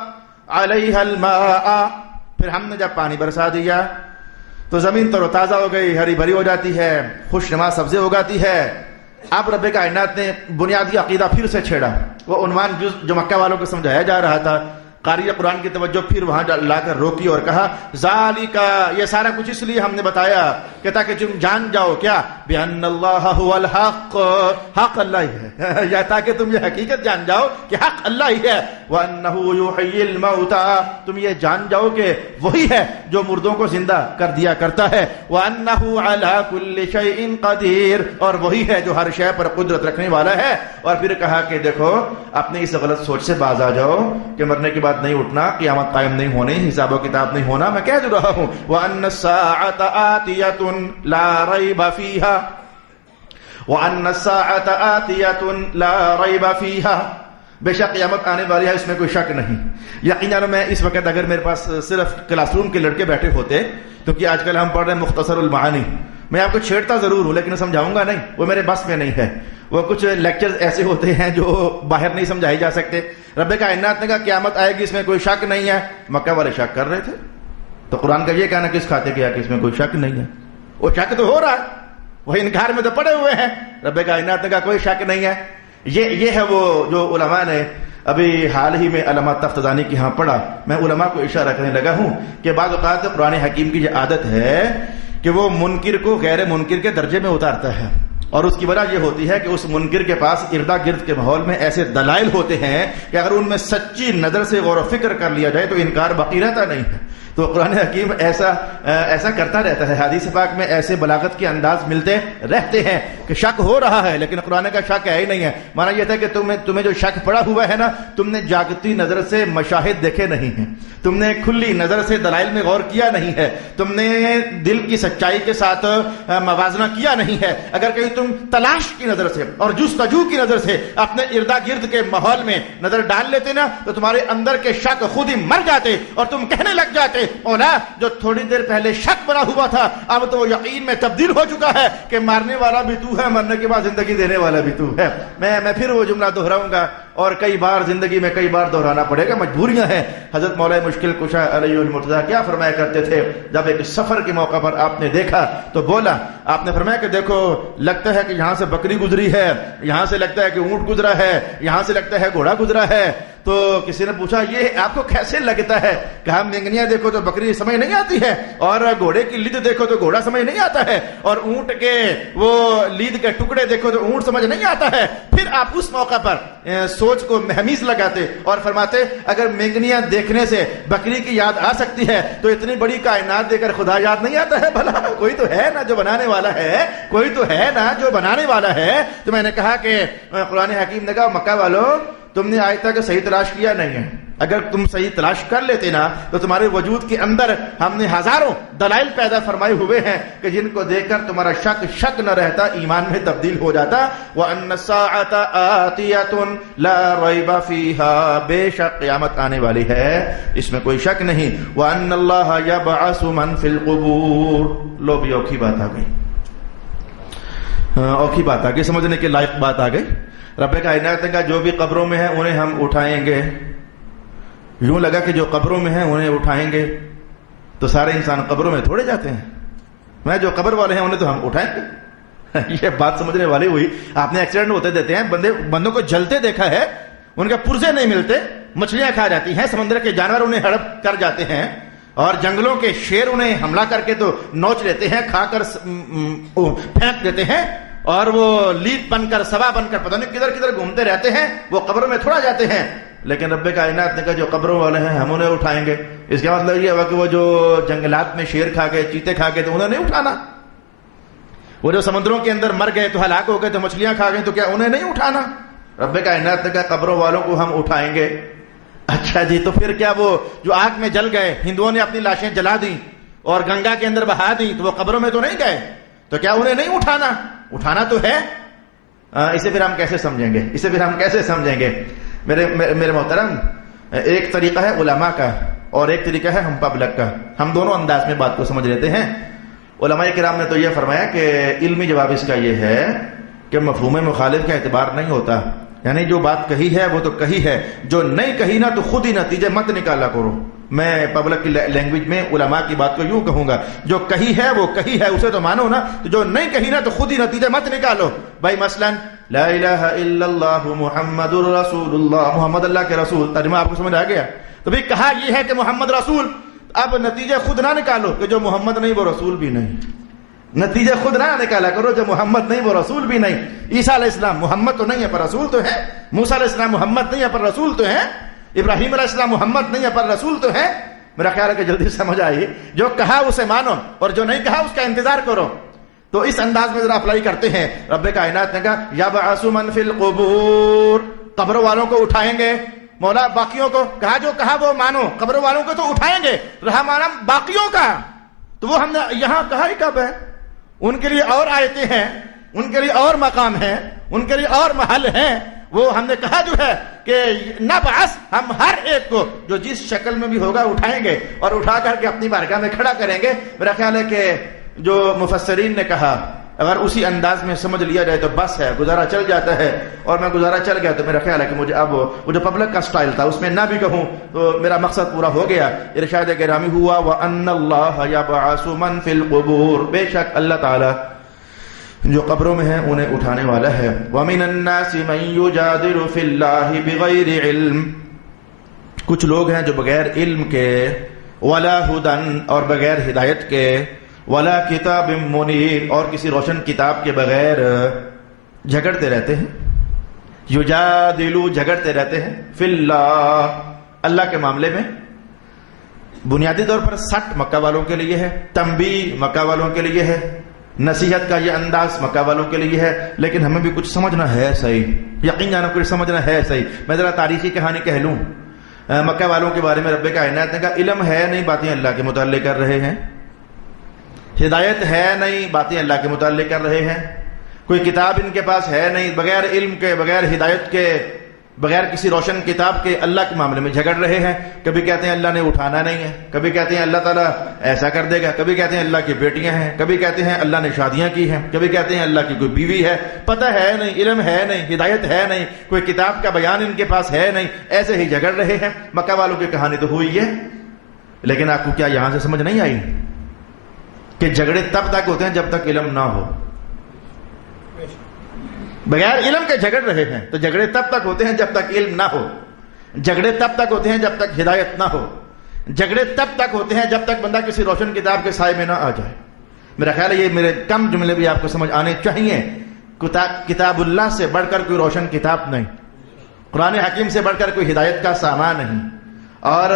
عَلَيْهَا الْمَاءَ، پھر ہم نے جب پانی برسا دیا تو زمین تر و تازہ ہو گئی، ہری بھری ہو جاتی ہے، خوش نما سبزی اگاتی ہے۔ اب رب کائنات نے بنیادی عقیدہ پھر سے چھیڑا، وہ عنوان جو مکہ والوں کو سمجھایا جا رہا تھا، قاری قرآن کی توجہ پھر وہاں لا کر روکی اور کہا ذالک، یہ سارا کچھ اس لیے ہم نے بتایا کہ تاکہ تم جان جاؤ کیا بِأَنَّ اللَّهَ هُوَ الْحَقُّ، حق اللہ ہی ہے، یا تاکہ تم یہ حقیقت جان جاؤ کہ حق اللہ ہی ہے، وَأَنَّهُ يُحْيِي الْمَوْتَى، تم یہ جان جاؤ کہ وہی ہے جو مردوں کو زندہ کر دیا کرتا ہے، وَأَنَّهُ عَلَى كُلِّ شَيْءٍ قَدِيرٌ، اور وہی ہے جو ہر شے پر قدرت رکھنے والا ہے۔ اور پھر کہا کہ دیکھو اپنی اس غلط سوچ سے باز آ جاؤ کہ مرنے کے بعد نہیں اٹھنا، قیامت قائم نہیں ہونی، حساب و کتاب نہیں ہونا، میں کہہ رہا ہوں وَأَنَّ السَّاعَةَ آتِيَةٌ لَا رَيْبَ فِيهَا، وَأَنَّ السَّاعَةَ آتِيَةٌ لَا رَيْبَ فِيهَا، بے شک قیامت آنے والی ہے، اس میں کوئی شک نہیں۔ یقیناً میں اس وقت اگر میرے پاس صرف کلاس روم کے لڑکے بیٹھے ہوتے، کیونکہ آج کل ہم پڑھ رہے ہیں مختصر المعانی، میں آپ کو چھیڑتا ضرور ہوں لیکن سمجھاؤں گا نہیں، وہ میرے بس میں نہیں ہے۔ وہ کچھ لیکچرز ایسے ہوتے ہیں جو باہر نہیں سمجھائے جا سکتے۔ رب کائنات نے کہا قیامت آئے گی، اس میں کوئی شک نہیں ہے، مکہ والے شک کر رہے تھے، تو قرآن کا یہ کہنا کس کھاتے کیا کہ اس میں کوئی شک نہیں ہے؟ وہ شک تو ہو رہا ہے، وہ انکار میں تو پڑے ہوئے ہیں۔ رب کائنات نے کہا کوئی شک نہیں ہے۔ یہ ہے وہ جو علماء نے ابھی حال ہی میں علامہ تفتزانی کی ہاں پڑھا، میں علماء کو اشارہ کرنے لگا ہوں کہ بعض اوقات قرآن حکیم کی یہ عادت ہے کہ وہ منکر کو غیر منکر کے درجے میں اتارتا ہے، اور اس کی وجہ یہ ہوتی ہے کہ اس منکر کے پاس اردا گرد کے ماحول میں ایسے دلائل ہوتے ہیں کہ اگر ان میں سچی نظر سے غور و فکر کر لیا جائے تو انکار باقی رہتا نہیں ہے۔ تو قرآن حکیم ایسا کرتا رہتا ہے، حدیث پاک میں ایسے بلاغت کے انداز ملتے رہتے ہیں کہ شک ہو رہا ہے لیکن قرآن کا شک ہے ہی نہیں ہے۔ مانا یہ تھا کہ تمہیں جو شک پڑا ہوا ہے نا، تم نے جاگتی نظر سے مشاہد دیکھے نہیں ہیں، تم نے کھلی نظر سے دلائل میں غور کیا نہیں ہے، تم نے دل کی سچائی کے ساتھ موازنہ کیا نہیں ہے۔ اگر کہیں تم تلاش کی نظر سے اور جستجو کی نظر سے اپنے اردا گرد کے ماحول میں نظر ڈال لیتے نا، تو تمہارے اندر کے شک خود ہی مر جاتے اور تم کہنے لگ جاتے اولا جو تھوڑی دیر پہلے شک بنا ہوا تھا اب تو وہ یقین میں تبدیل ہو چکا ہے کہ مارنے والا بھی تو ہے، مرنے کے بعد زندگی دینے والا بھی تو ہے۔ میں پھر وہ جملہ دہراؤں گا اور کئی بار زندگی میں کئی بار دہرانا پڑے گا، مجبوریاں ہیں۔ حضرت مولا مشکل کشا علیہ المرتضیٰ کیا فرمایا کرتے تھے؟ جب ایک سفر کے موقع پر آپ نے دیکھا تو بولا، آپ نے فرمایا کہ دیکھو لگتا ہے کہ یہاں سے بکری گزری ہے، یہاں سے لگتا ہے کہ اونٹ گزرا ہے، یہاں سے لگتا ہے گھوڑا گزرا ہے۔ تو کسی نے پوچھا یہ آپ کو کیسے لگتا ہے؟ کہا مینگنیاں دیکھو تو بکری سمجھ نہیں آتی ہے، اور گھوڑے کی لید دیکھو تو گھوڑا سمجھ نہیں آتا ہے، اور اونٹ کے وہ لید کے ٹکڑے دیکھو تو اونٹ سمجھ نہیں آتا ہے۔ پھر آپ اس موقع پر سوچ کو مہمیز لگاتے اور فرماتے اگر مینگنیاں دیکھنے سے بکری کی یاد آ سکتی ہے تو اتنی بڑی کائنات دیکھ کر خدا یاد نہیں آتا ہے؟ بھلا کوئی تو ہے نا جو بنانے والا ہے، کوئی تو ہے نا جو بنانے والا ہے۔ تو میں نے کہا کہ قرآن حکیم نے کہا مکہ والوں تم نے آج تک صحیح تلاش کیا نہیں ہے، اگر تم صحیح تلاش کر لیتے نا تو تمہارے وجود کے اندر ہم نے ہزاروں دلائل پیدا فرمائے ہوئے ہیں کہ جن کو دیکھ کر تمہارا شک نہ رہتا، ایمان میں تبدیل ہو جاتا۔ وَأَنَّ السَّاعَةَ آتِيَةٌ لَا رَيْبَ فِيهَا، بے شک قیامت آنے والی ہے، اس میں کوئی شک نہیں۔ وَأَنَّ اللَّهَ يَبْعَثُ مَن فِي الْقُبُورِ، لو بھی اوکھی بات آ گئی، اوکھی بات آ گئی، سمجھنے کے لائق بات آ گئی۔ رب کائنات نے کہا جو بھی قبروں میں ہیں انہیں ہم اٹھائیں گے۔ یوں لگا کہ جو قبروں میں ہیں انہیں اٹھائیں گے، تو سارے انسان قبروں میں تھوڑے جاتے ہیں، میں جو قبر والے ہیں انہیں تو ہم اٹھائیں گے۔ یہ بات سمجھنے والی ہوئی۔ آپ نے ایکسیڈنٹ ہوتے دیتے ہیں، بندوں کو جلتے دیکھا ہے، ان کے پرزے نہیں ملتے، مچھلیاں کھا جاتی ہیں، سمندر کے جانور انہیں ہڑپ کر جاتے ہیں، اور جنگلوں کے شیر انہیں حملہ کر کے تو نوچ لیتے ہیں، کھا کر پھینک دیتے ہیں، اور وہ لید بن کر سوا بن کر پتہ نہیں کدھر کدھر گھومتے رہتے ہیں، وہ قبر میں تھوڑا جاتے ہیں۔ لیکن رب کائنات نے کہا جو قبروں والے ہیں ہم انہیں اٹھائیں گے۔ اس کا مطلب یہ ہوا کہ وہ جو جنگلات میں شیر کھا گئے، چیتے کھا گئے، تو انہیں نہیں اٹھانا۔ وہ جو سمندروں کے اندر مر گئے تو ہلاک ہو گئے تو مچھلیاں کھا گئیں تو کیا انہیں نہیں اٹھانا؟ رب کائنات نے کہا قبروں والوں کو ہم اٹھائیں گے. اچھا جی، تو پھر کیا وہ جو آگ میں جل گئے ہندوؤں نے اپنی لاشیں جلا دیں اور گنگا کے اندر بہا دیں تو وہ قبروں میں تو نہیں گئے، تو کیا انہیں نہیں اٹھانا؟ اٹھانا تو ہے. اسے پھر ہم کیسے سمجھیں گے؟ اسے پھر ہم کیسے سمجھیں گے؟ میرے محترم، ایک طریقہ ہے علماء کا اور ایک طریقہ ہے ہم پبلک کا. ہم دونوں انداز میں بات کو سمجھ لیتے ہیں. علماء کرام نے تو یہ فرمایا کہ علمی جواب اس کا یہ ہے کہ مفہوم مخالف کا اعتبار نہیں ہوتا، یعنی جو بات کہی ہے وہ تو کہی ہے، جو نہیں کہی نا تو خود ہی نتیجے مت نکالا کرو. میں پبلک کی لینگویج میں علماء کی بات کو یوں کہوں گا، جو کہی ہے وہ کہی ہے، اسے تو مانو نا، تو جو نہیں کہی نا تو خود ہی نتیجے مت نکالو. بھائی مثلا لا الہ الا اللہ محمد الرسول اللہ، محمد اللہ کے رسول، ترجمہ آپ کو سمجھ آ گیا؟ تو بھئی کہا یہ ہے کہ محمد رسول، اب نتیجے خود نہ نکالو کہ جو محمد نہیں وہ رسول بھی نہیں. نتیجے خود نہ نکالا کرو، جو محمد نہیں وہ رسول بھی نہیں. عیسیٰ علیہ السلام محمد تو نہیں ہے پر رسول تو ہے، موسیٰ علیہ السلام محمد نہیں ہے پر رسول تو ہے، ابراہیم علیہ السلام محمد نہیں ہے پر رسول تو ہے. میرا خیال ہے کہ جلدی سمجھ آئی. جو کہا اسے مانو اور جو نہیں کہا اس کا انتظار کرو. تو اس انداز میں ذرا اپلائی کرتے ہیں. رب کائنات نے کہا یبعث من فی القبور، قبر والوں کو اٹھائیں گے. مولا باقیوں کو کہا جو کہا وہ مانو، قبر والوں کو تو اٹھائیں گے، رہا مانا باقیوں کا تو وہ ہم نے یہاں کہا ہی کب ہے؟ ان کے لیے اور آیتیں ہیں، ان کے لیے اور مقام ہیں، ان کے لیے اور محل ہیں. وہ ہم نے کہا جو ہے کہ نبعث، ہم ہر ایک کو جو جس شکل میں بھی ہوگا اٹھائیں گے اور اٹھا کر کے اپنی بارگاہ میں کھڑا کریں گے. میرا خیال ہے کہ جو مفسرین نے کہا اگر اسی انداز میں سمجھ لیا جائے تو بس ہے، گزارا چل جاتا ہے. اور میں گزارا چل گیا تو میرا خیال ہے کہ مجھے اب وہ جو پبلک کا سٹائل تھا اس میں نہ بھی کہوں تو میرا مقصد پورا ہو گیا. ارشاد گرامی ہوا وَأَنَّ اللَّهَ يَبْعَثُ مَن فِي الْقُبُورِ، بے شک اللہ تعالی جو قبروں میں ہیں انہیں اٹھانے والا ہے. وَمِنَ النَّاسِ مَن يُجَادِلُ فِي اللَّهِ بِغَيْرِ عِلْمٍ، کچھ لوگ ہیں جو بغیر علم کے، وَلَا هُدًى اور بغیر ہدایت کے، وَلَا كِتَابٍ مُنِيرٍ اور کسی روشن کتاب کے بغیر جھگڑتے رہتے ہیں. یجادلو جھگڑتے رہتے ہیں فی اللہ، اللہ کے معاملے میں. بنیادی طور پر سٹ مکہ والوں کے لیے ہے، تنبیہ مکہ والوں کے لیے ہے، نصیحت کا یہ انداز مکہ والوں کے لیے ہے. لیکن ہمیں بھی کچھ سمجھنا ہے صحیح، یقین جانا کچھ سمجھنا ہے صحیح. میں ذرا تاریخی کہانی کہہ لوں. مکہ والوں کے بارے میں رب کائنات نے کہا علم ہے نہیں، باتیں اللہ کے متعلق کر رہے ہیں. ہدایت ہے نہیں، باتیں اللہ کے متعلق کر رہے ہیں. کوئی کتاب ان کے پاس ہے نہیں، بغیر علم کے، بغیر ہدایت کے، بغیر کسی روشن کتاب کے اللہ کے معاملے میں جھگڑ رہے ہیں. کبھی کہتے ہیں اللہ نے اٹھانا نہیں ہے، کبھی کہتے ہیں اللہ تعالیٰ ایسا کر دے گا، کبھی کہتے ہیں اللہ کی بیٹیاں ہیں، کبھی کہتے ہیں اللہ نے شادیاں کی ہیں، کبھی کہتے ہیں اللہ کی کوئی بیوی ہے. پتہ ہے نہیں، علم ہے نہیں، ہدایت ہے نہیں، کوئی کتاب کا بیان ان کے پاس ہے نہیں، ایسے ہی جھگڑ رہے ہیں. مکہ والوں کی کہانی تو ہوئی ہے. لیکن آپ کو کیا یہاں سے سمجھ نہیں آئی کہ جھگڑے تب تک ہوتے ہیں جب تک علم نہ ہو؟ بغیر علم کے جھگڑ رہے ہیں تو جھگڑے تب تک ہوتے ہیں جب تک علم نہ ہو. جھگڑے تب تک ہوتے ہیں جب تک ہدایت نہ ہو. جھگڑے تب تک ہوتے ہیں جب تک بندہ کسی روشن کتاب کے سائے میں نہ آ جائے. میرا خیال ہے یہ میرے کم جملے بھی آپ کو سمجھ آنے چاہیے. کتاب اللہ سے بڑھ کر کوئی روشن کتاب نہیں، قرآن حکیم سے بڑھ کر کوئی ہدایت کا سامان نہیں، اور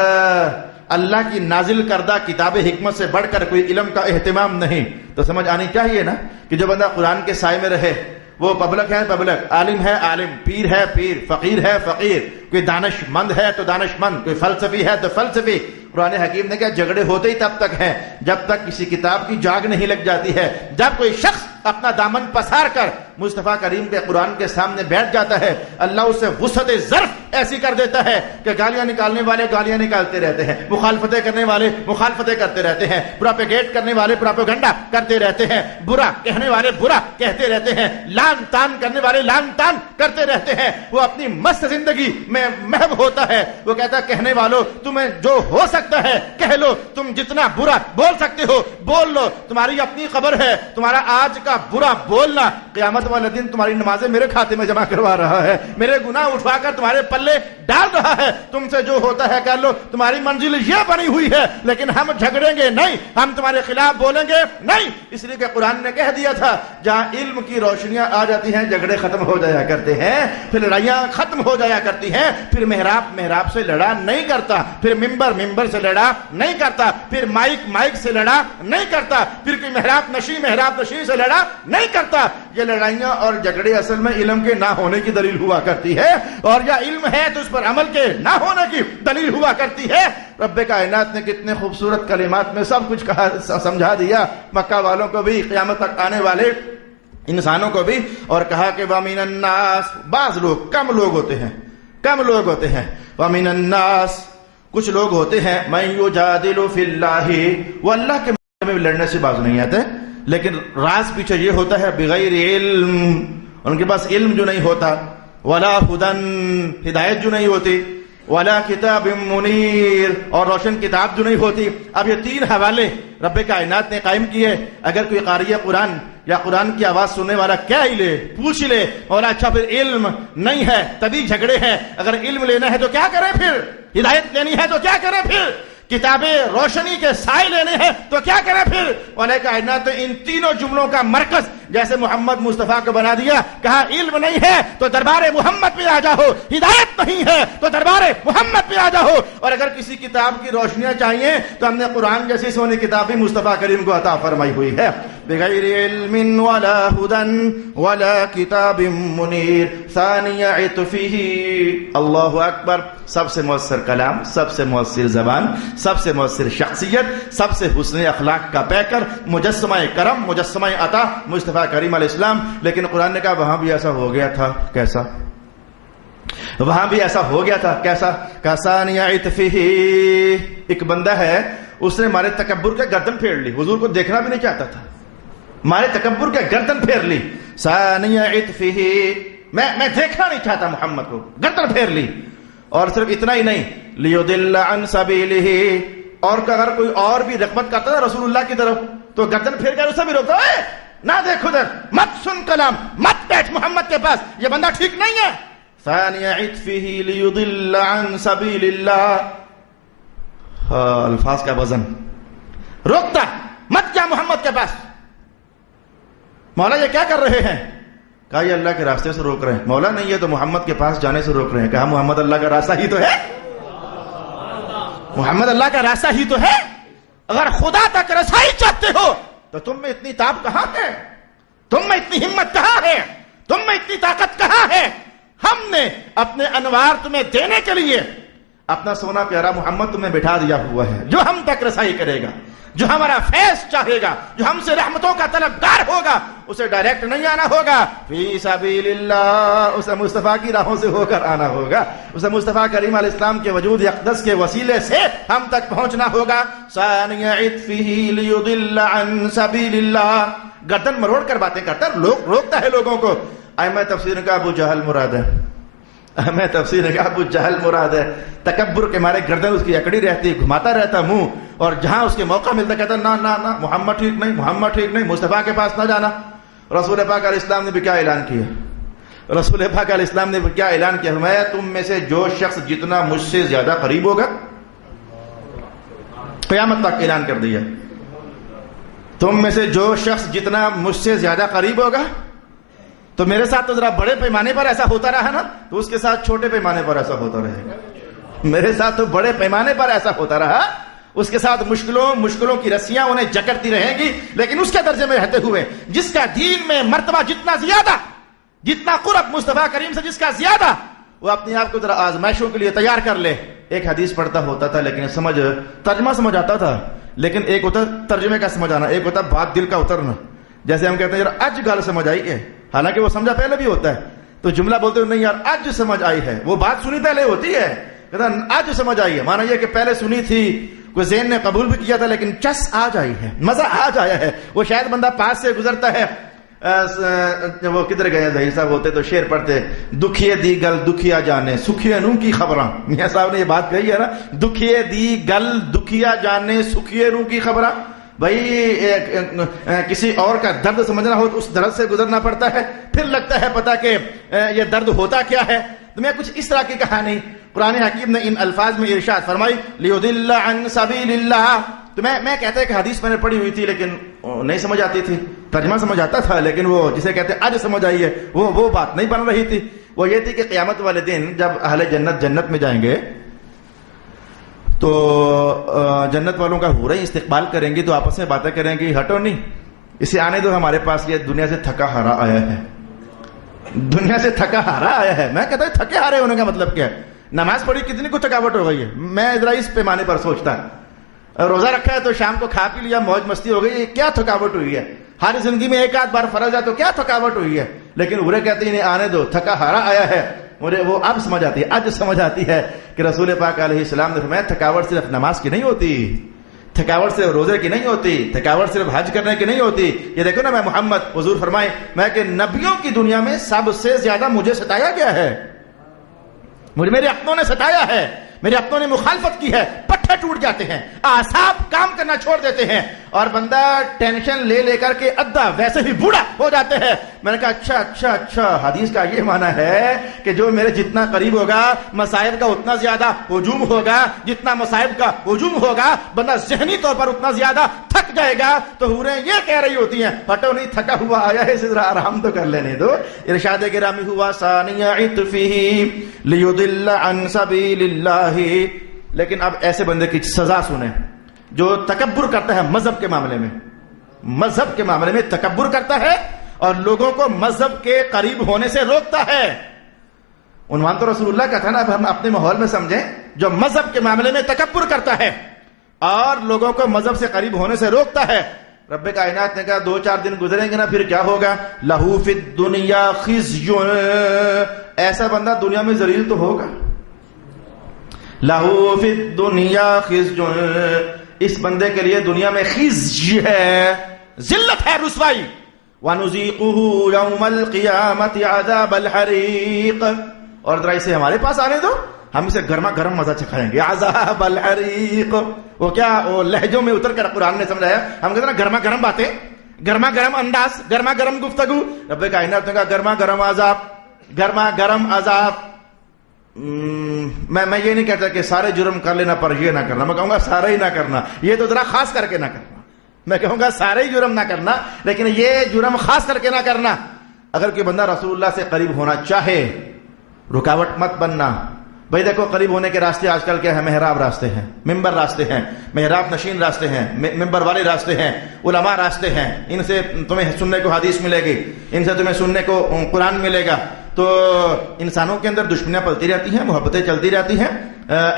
اللہ کی نازل کردہ کتاب حکمت سے بڑھ کر کوئی علم کا اہتمام نہیں. تو سمجھ آنی چاہیے نا کہ جو بندہ قرآن کے سائے میں رہے وہ پبلک ہے پبلک، عالم ہے عالم، پیر ہے پیر، فقیر ہے فقیر، کوئی دانش مند ہے تو دانش مند، کوئی فلسفی ہے تو فلسفی. قرآن حکیم نے کہا جھگڑے ہوتے ہی تب تک ہیں جب تک کسی کتاب کی جاگ نہیں لگ جاتی ہے. جب کوئی شخص اپنا دامن پسار کر مصطفیٰ کریم کے قرآن کے سامنے بیٹھ جاتا ہے، اللہ اسے وسعت ظرف ایسی کر دیتا ہے کہ گالیاں نکالنے والے گالیاں نکالتے رہتے ہیں، مخالفتیں کرنے والے مخالفتیں کرتے رہتے ہیں، پروپیگیٹ کرنے والے پروپیگنڈا کرتے رہتے ہیں، برا کہنے والے برا کہتے رہتے ہیں، لان تان کرنے والے لان تان کرتے رہتے ہیں. وہ اپنی مست زندگی میں محو ہوتا ہے. وہ کہتا ہے کہنے والوں تمہیں جو ہو سکتا ہے کہہ لو، تم جتنا برا بول سکتے ہو بول لو، تمہاری اپنی خبر ہے. تمہارا آج کا برا بولنا قیامت والا دن تمہاری نمازیں میرے کھاتے میں جمع کروا رہا ہے، میرے گناہ اٹھا کر تمہارے پلے ڈال رہا ہے، تم سے جو ہوتا ہے کر لو، تمہاری منزل یہ بنی ہوئی ہے، لیکن ہم جھگڑیں گے نہیں، ہم تمہارے خلاف بولیں گے نہیں۔ اس لیے کہ قرآن نے کہہ دیا تھا جہاں علم کی روشنیاں آ جاتی ہیں جھگڑے ختم ہو جایا کرتے ہیں، پھر لڑائیاں ختم ہو جایا کرتی ہیں، پھر محراب سے لڑا نہیں کرتا، پھر ممبر سے لڑا نہیں کرتا، پھر مائک سے لڑا نہیں کرتا، پھر کوئی محراب نشین سے لڑا نہیں کرتا۔ یہ لڑائیاں اور جھگڑے اصل میں علم کے نہ ہونے کی دلیل ہوا کرتی ہے، اور یا علم ہے تو اس پر عمل کے نہ ہونے کی دلیل ہوا کرتی ہے۔ رب کائنات نے کتنے خوبصورت کلمات میں سب کچھ کہا، سمجھا دیا، مکہ والوں کو بھی، قیامت تک آنے والے انسانوں کو بھی، اور کہا کہ وَمِنَ النَّاسِ، بعض لوگ، کم لوگ ہوتے ہیں، وَمِنَ النَّاسِ، کچھ لوگ ہوتے ہیں، مَن يُجَادِلُ فِي اللَّهِ، وہ اللہ کے میں لڑنے سے باز نہیں آتے، لیکن راز پیچھے یہ ہوتا ہے بغیر علم، ان کے پاس علم جو نہیں ہوتا، ولا ہدن، ہدایت جو نہیں ہوتی، ولا کتاب منیر، اور روشن کتاب جو نہیں ہوتی۔ اب یہ تین حوالے رب کائنات نے قائم کیے۔ اگر کوئی قاری قرآن یا قرآن کی آواز سننے والا کیا ہی لے، پوچھ لے، اور اچھا پھر علم نہیں ہے تبھی جھگڑے ہیں، اگر علم لینا ہے تو کیا کرے، پھر ہدایت لینی ہے تو کیا کرے، پھر کتابیں روشنی کے سائے لینے ہیں تو کیا کرے، پھر والے کائنات نے ان تینوں جملوں کا مرکز جیسے محمد مصطفیٰ کو بنا دیا، کہا علم نہیں ہے تو دربار محمد پہ آ جاؤ، ہدایت نہیں ہے تو دربار محمد پہ آ جاؤ، اور اگر کسی کتاب کی روشنیاں چاہیے تو ہم نے قرآن جیسی سونی کتاب بھی مصطفیٰ کریم کو عطا فرمائی ہوئی ہے۔ بغیر علم ولا ہدن ولا کتاب منیر ثانی عطفہ، اللہ اکبر، سب سے مؤثر کلام، سب سے مؤثر زبان، سب سے مؤثر شخصیت، سب سے حسن اخلاق کا پیکر، مجسمہ کرم، مجسمہ عطا، مصطفیٰ کریم علیہ السلام۔ لیکن قرآن نے کہا وہاں بھی ایسا ہو گیا تھا، کیسا؟ وہاں بھی ایسا ہو گیا تھا، کیسا؟ ثانی عطفہ، ایک بندہ ہے، اس نے ہمارے تکبر کے گردن پھیر لی، حضور کو دیکھنا بھی نہیں چاہتا تھا، ہمارے تکبر کے گردن پھیر لی، ثانی عطفہ، میں دیکھنا نہیں چاہتا محمد کو، گردن پھیر لی۔ اور صرف اتنا ہی نہیں، لیضل عن سبیلہ، اور اگر کوئی اور بھی رغبت کرتا تھا رسول اللہ کی طرف تو گردن پھیر کر اسے بھی روکتا، نہ دیکھ ادھر، مت سن کلام، مت بیٹھ محمد کے پاس، یہ بندہ ٹھیک نہیں ہے۔ ثانی عطفہ لیضل عن سبیل اللہ، الفاظ کا وزن، روکتا، مت جا محمد کے پاس۔ مولا یہ کیا کر رہے ہیں؟ کہا یہ اللہ کے راستے سے روک رہے ہیں۔ مولا نہیں ہے تو محمد کے پاس جانے سے روک رہے ہیں۔ کہا محمد اللہ کا راستہ ہی تو ہے، محمد اللہ کا راستہ ہی تو ہے، اگر خدا تک رسائی چاہتے ہو تو تم میں اتنی تاب کہاں ہے، تم میں اتنی ہمت کہاں ہے، تم میں اتنی طاقت کہاں ہے؟ ہم نے اپنے انوار تمہیں دینے کے لیے اپنا سونا پیارا محمد تمہیں بٹھا دیا ہوا ہے، جو ہم تک رسائی کرے گا، جو ہمارا فیض چاہے گا، جو ہم سے رحمتوں کا طلبگار ہوگا، اسے ڈائریکٹ نہیں آنا ہوگا، فی سبیل اللہ، اسے مصطفیٰ کی راہوں سے ہو کر آنا ہوگا، اسے مصطفیٰ کریم علیہ السلام کے وجود اقدس کے وسیلے سے ہم تک پہنچنا ہوگا۔ ثانی عطفہ لیضل عن سبیل اللہ، گردن مروڑ کر باتیں کرتا ہے، لوگ روکتا ہے لوگوں کو۔ میں تفسیر کا ابو جہل مراد ہے، میں تفسیر کا ابو جہل مراد ہے، تکبر کے مارے گردن اس کی اکڑی رہتی، گھماتا رہتا منہ، اور جہاں اس کے موقع ملتا کہتا نہ نہ نہ، محمد ٹھیک نہیں، محمد ٹھیک نہیں، مصطفیٰ کے پاس نہ جانا۔ رسول پاک علیہ السلام نے بھی کیا اعلان کیا؟ رسول پاک علیہ السلام نے بھی کیا اعلان کیا؟ فرمایا تم میں سے جو شخص جتنا مجھ سے زیادہ قریب ہوگا، قیامت تک اعلان کر دیا، تم میں سے جو شخص جتنا مجھ سے زیادہ قریب ہوگا، تو میرے ساتھ تو ذرا بڑے پیمانے پر ایسا ہوتا رہا نا، تو اس کے ساتھ چھوٹے پیمانے پر ایسا ہوتا رہے گا۔ میرے ساتھ تو بڑے پیمانے پر ایسا ہوتا رہا، اس کے ساتھ مشکلوں کی رسیاں انہیں جکڑتی رہیں گی، لیکن اس کے درجے میں رہتے ہوئے جس کا دین میں مرتبہ جتنا زیادہ، جتنا قرب مصطفیٰ کریم سے جس کا زیادہ، وہ اپنے آپ کو ذرا آزمائشوں کے لیے تیار کر لے۔ ایک حدیث پڑھتا ہوتا تھا لیکن ترجمہ سمجھ آتا تھا، لیکن ایک ہوتا ترجمے کا سمجھ آنا، ایک ہوتا بات دل کا اترنا۔ جیسے ہم کہتے ہیں یار اج گل سمجھ آئی ہے، حالانکہ وہ سمجھا پہلے بھی ہوتا ہے، تو جملہ بولتے ہو نہیں یار اج سمجھ آئی ہے، وہ بات سنی پہلے ہوتی ہے، کہتا آج سمجھ آئی ہے، مانا یہ کہ پہلے سنی تھی، کوئی ذہن نے قبول بھی کیا تھا لیکن چس آج آئی ہے، مزہ آج آیا ہے۔ وہ شاید بندہ پاس سے گزرتا ہے، وہ کدھر گئے ظہیر صاحب ہوتے تو شعر پڑھتے، دکھیے دی گل دکھیا جانے سکھیے نو کی خبراں، میاں صاحب نے یہ بات کہی ہے نا، دکھیے دی گل دکھیا جانے سکھیے نو کی خبراں، بھائی کسی اور کا درد سمجھنا ہو تو اس درد سے گزرنا پڑتا ہے، پھر لگتا ہے پتا کہ یہ درد ہوتا کیا ہے. تو میں کچھ اس طرح کی کہانی قرآن حکیم نے ان الفاظ میں ارشاد فرمائی لیضل عن سبیل اللہ. تو میں کہتا ہے کہ حدیث میں نے پڑھی ہوئی تھی لیکن نہیں سمجھ آتی تھی، ترجمہ سمجھ آتا تھا لیکن وہ جسے کہتے ہیں آج سمجھ آئی ہے وہ بات نہیں بن رہی تھی. وہ یہ تھی کہ قیامت والے دن جب اہل جنت جنت میں جائیں گے تو جنت والوں کا حوریں استقبال کریں گی تو آپس میں باتیں کریں گی، ہٹو نہیں اسے آنے دو، ہمارے پاس یہ دنیا سے تھکا ہارا آیا ہے، دنیا سے تھکا ہارا آیا ہے. میں کہتا ہوں تھکے ہارے ہونے کا مطلب کیا ہے؟ نماز پڑھی کتنی کو تھکاوٹ ہو گئی ہے. میں ادھر اس پیمانے پر سوچتا روزہ رکھا ہے تو شام کو کھا پی لیا، موج مستی ہو گئی، کیا تھکاوٹ ہوئی ہے؟ ہر زندگی میں ایک آدھ بار فرض ہے تو کیا تھکاوٹ ہوئی ہے؟ لیکن برے کہتے ہیں آنے دو، تھکا ہارا آیا ہے. مجھے وہ اب سمجھ آتی ہے، آج سمجھ آتی ہے کہ رسول پاک علیہ السلام نے فرمایا تھکاوٹ صرف نماز کی نہیں ہوتی، تھکاوٹ صرف روزے کی نہیں ہوتی، تھکاوٹ صرف حج کرنے کی نہیں ہوتی. یہ دیکھو نا میں محمد حضور فرمائے میں کہ نبیوں کی دنیا میں سب سے زیادہ مجھے ستایا گیا ہے، مجھے میرے اپنوں نے ستایا ہے، میرے اپنوں نے مخالفت کی ہے، پٹھے ٹوٹ جاتے ہیں، اعصاب کام کرنا چھوڑ دیتے ہیں اور بندہ ٹینشن لے کر کے ادھا ویسے ہی بوڑھا ہو جاتے ہیں. میں نے کہا اچھا حدیث کا یہ معنی ہے کہ جو میرے جتنا قریب ہوگا مصائب کا اتنا زیادہ ہجوم ہوگا، جتنا مصائب کا ہجوم ہوگا بندہ ذہنی طور پر اتنا زیادہ تھک جائے گا. تو حوریں یہ کہہ رہی ہوتی ہیں ہٹو نہیں، تھکا ہوا آیا ہے، ذرا آرام تو کر لینے دو. ارشاد گرامی ہوا ثانی عطفہ لیضل عن سبیل اللہ. لیکن اب ایسے بندے کی سزا سنیں جو تکبر کرتا ہے مذہب کے معاملے میں تکبر کرتا ہے اور لوگوں کو مذہب کے قریب ہونے سے روکتا ہے. عنوان تو رسول اللہ کا تھا نا، اب ہم اپنے ماحول میں سمجھیں جو مذہب کے معاملے میں تکبر کرتا ہے اور لوگوں کو مذہب سے قریب ہونے سے روکتا ہے. رب کائنات نے کہا 2-4 دن گزریں گے نا پھر کیا ہوگا؟ لہو فی الدنیا خزی، ایسا بندہ دنیا میں ذلیل تو ہوگا. لہو فی الدنیا خزی، اس بندے کے لیے دنیا میں خزی ہے، ذلت ہے، رسوائی. وَنُذِيقُهُ يَوْمَ الْقِيَامَةِ عَذَابَ الْحَرِيقِ، اور ذرا اسے ہمارے پاس آنے دو، ہم اسے گرما گرم مزہ چکھائیں گے. عذاب الحریق، وہ کیا وہ لہجوں میں اتر کر قرآن نے سمجھایا. ہم کہتے ہیں گرما گرم باتیں، گرما گرم انداز، گرما گرم گفتگو. رب کائنات نے کہا گرما گرم عذاب، گرما گرم عذاب. میں یہ نہیں کہتا کہ سارے جرم کر لینا پر یہ نہ کرنا، میں کہوں گا سارے ہی نہ کرنا، یہ تو ذرا خاص کر کے نہ کرنا. میں کہوں گا سارے ہی جرم نہ کرنا لیکن یہ جرم خاص کر کے نہ کرنا. اگر کوئی بندہ رسول اللہ سے قریب ہونا چاہے رکاوٹ مت بننا. بھائی دیکھو قریب ہونے کے راستے آج کل کیا ہے؟ محراب راستے ہیں، ممبر راستے ہیں، محراب نشین راستے ہیں، ممبر والے راستے ہیں، علماء راستے ہیں. ان سے تمہیں سننے کو حدیث ملے گی، ان سے تمہیں سننے کو قرآن ملے گا. تو انسانوں کے اندر دشمنیاں پلتی رہتی ہیں، محبتیں چلتی رہتی ہیں.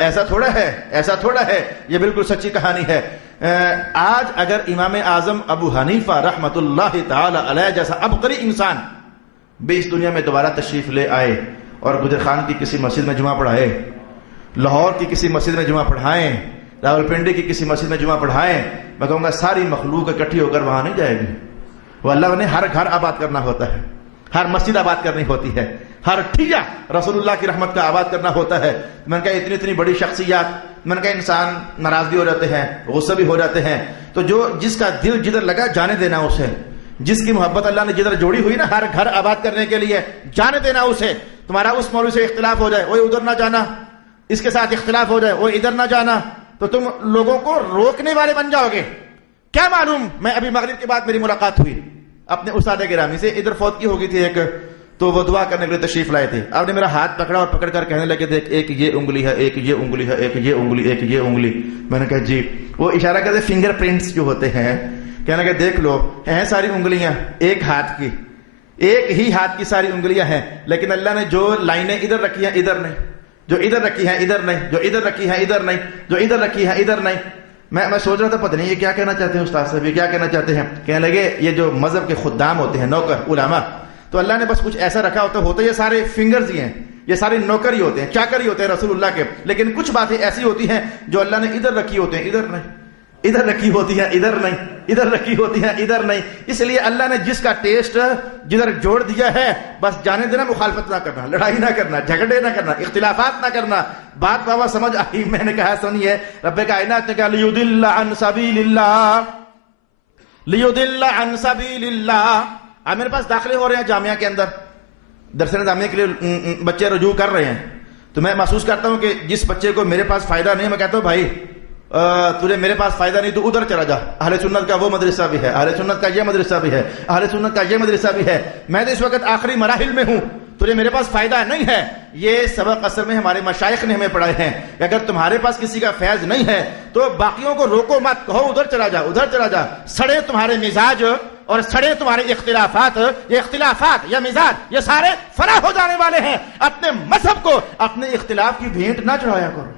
ایسا تھوڑا ہے، یہ بالکل سچی کہانی ہے. آج اگر امام اعظم ابو حنیفہ رحمت اللہ تعالی علیہ جیسا عبقری انسان بھی اس دنیا میں دوبارہ تشریف لے آئے اور گجر خان کی کسی مسجد میں جمعہ پڑھائے، لاہور کی کسی مسجد میں جمعہ پڑھائیں، راولپنڈی کی کسی مسجد میں جمعہ پڑھائیں، میں کہوں گا ساری مخلوق اکٹھی ہو کر وہاں نہیں جائے گی. وہ اللہ نے ہر گھر آباد کرنا ہوتا ہے، ہر مسجد آباد کرنی ہوتی ہے، ہر ٹھیا رسول اللہ کی رحمت کا آباد کرنا ہوتا ہے. میں نے کہا اتنی بڑی شخصیات، میں نے کہا انسان ناراض بھی ہو جاتے ہیں، غصہ بھی ہو جاتے ہیں. تو جس کا دل جدھر لگا جانے دینا اسے، جس کی محبت اللہ نے جدھر جوڑی ہوئی نا ہر گھر آباد کرنے کے لیے، جانے دینا اسے. تمہارا اس مولوی سے اختلاف ہو جائے، وہ ادھر نہ جانا، اس کے ساتھ اختلاف ہو جائے، وہ ادھر نہ جانا، تو تم لوگوں کو روکنے والے بن جاؤ گے. کیا معلوم، میں ابھی مغرب کے بعد میری ملاقات ہوئی اپنے استاد گرامی سے، ادھر فوت کی ہوگی تھی ایک، تو وہ دعا کرنے کے لیے تشریف لائے تھے. آپ نے میرا ہاتھ پکڑا اور پکڑ کر کہنے لگے تھے ایک یہ انگلی ہے، ایک یہ انگلی ہے، ایک یہ انگلی، ایک یہ انگلی. میں نے کہا جی. وہ اشارہ کرتے فنگر پرنٹس جو ہوتے ہیں، کہنے لگے دیکھ لو ہیں ساری انگلیاں ایک ہاتھ کی، ایک ہی ہاتھ کی ساری انگلیاں ہیں، لیکن اللہ نے جو لائنیں ادھر رکھی ہیں ادھر نہیں، جو ادھر رکھی ہیں ادھر نہیں، جو ادھر رکھی ہیں ادھر نہیں، جو ادھر رکھی ہیں ادھر نہیں. میں سوچ رہا تھا پتہ نہیں یہ کیا کہنا چاہتے ہیں استاد صاحب، یہ کیا کہنا چاہتے ہیں. کہنے لگے یہ جو مذہب کے خدام ہوتے ہیں، نوکر علماء، تو اللہ نے بس کچھ ایسا رکھا ہوتا یہ سارے فنگرز ہی ہیں، یہ سارے نوکر ہی ہوتے ہیں، چاکر ہی ہوتے ہیں رسول اللہ کے. لیکن کچھ باتیں ایسی ہوتی ہیں جو اللہ نے ادھر رکھی ہوتی ہیں ادھر نہیں، ادھر رکھی ہوتی ہیں ادھر نہیں، ادھر رکھی ہوتی ہیں ادھر نہیں. اس لیے اللہ نے جس کا ٹیسٹ جدھر جوڑ دیا ہے بس جانے دینا، مخالفت نہ کرنا، لڑائی نہ کرنا، جھگڑے نہ کرنا، اختلافات نہ کرنا. بات بابا سمجھ آئی؟ میں نے کہا سنیے، رب کائنات نے کہا لیضل عن سبیل اللہ، لیضل عن سبیل اللہ. اب میرے پاس داخلے ہو رہے ہیں جامعہ کے اندر، درس نظامیہ کے لیے بچے رجوع کر رہے ہیں، تو میں محسوس کرتا ہوں کہ جس بچے کو میرے پاس فائدہ نہیں، میں کہتا ہوں بھائی تجھے میرے پاس فائدہ نہیں تو ادھر چلا جا، اہل سنت کا وہ مدرسہ بھی ہے، اہل سنت کا یہ مدرسہ بھی ہے، اہل سنت کا یہ مدرسہ بھی ہے. میں تو اس وقت آخری مراحل میں ہوں، تجھے میرے پاس فائدہ نہیں ہے. یہ سبق اصل میں ہمارے مشائخ نے ہمیں پڑھائے ہیں کہ اگر تمہارے پاس کسی کا فیض نہیں ہے تو باقیوں کو روکو مت، کہو ادھر چلا جا، ادھر چلا جا. سڑے تمہارے مزاج اور سڑے تمہارے اختلافات، یہ اختلافات یا مزاج یہ سارے فنا ہو جانے والے ہیں. اپنے مذہب کو اپنے اختلاف کی بھینٹ نہ چڑھایا کرو،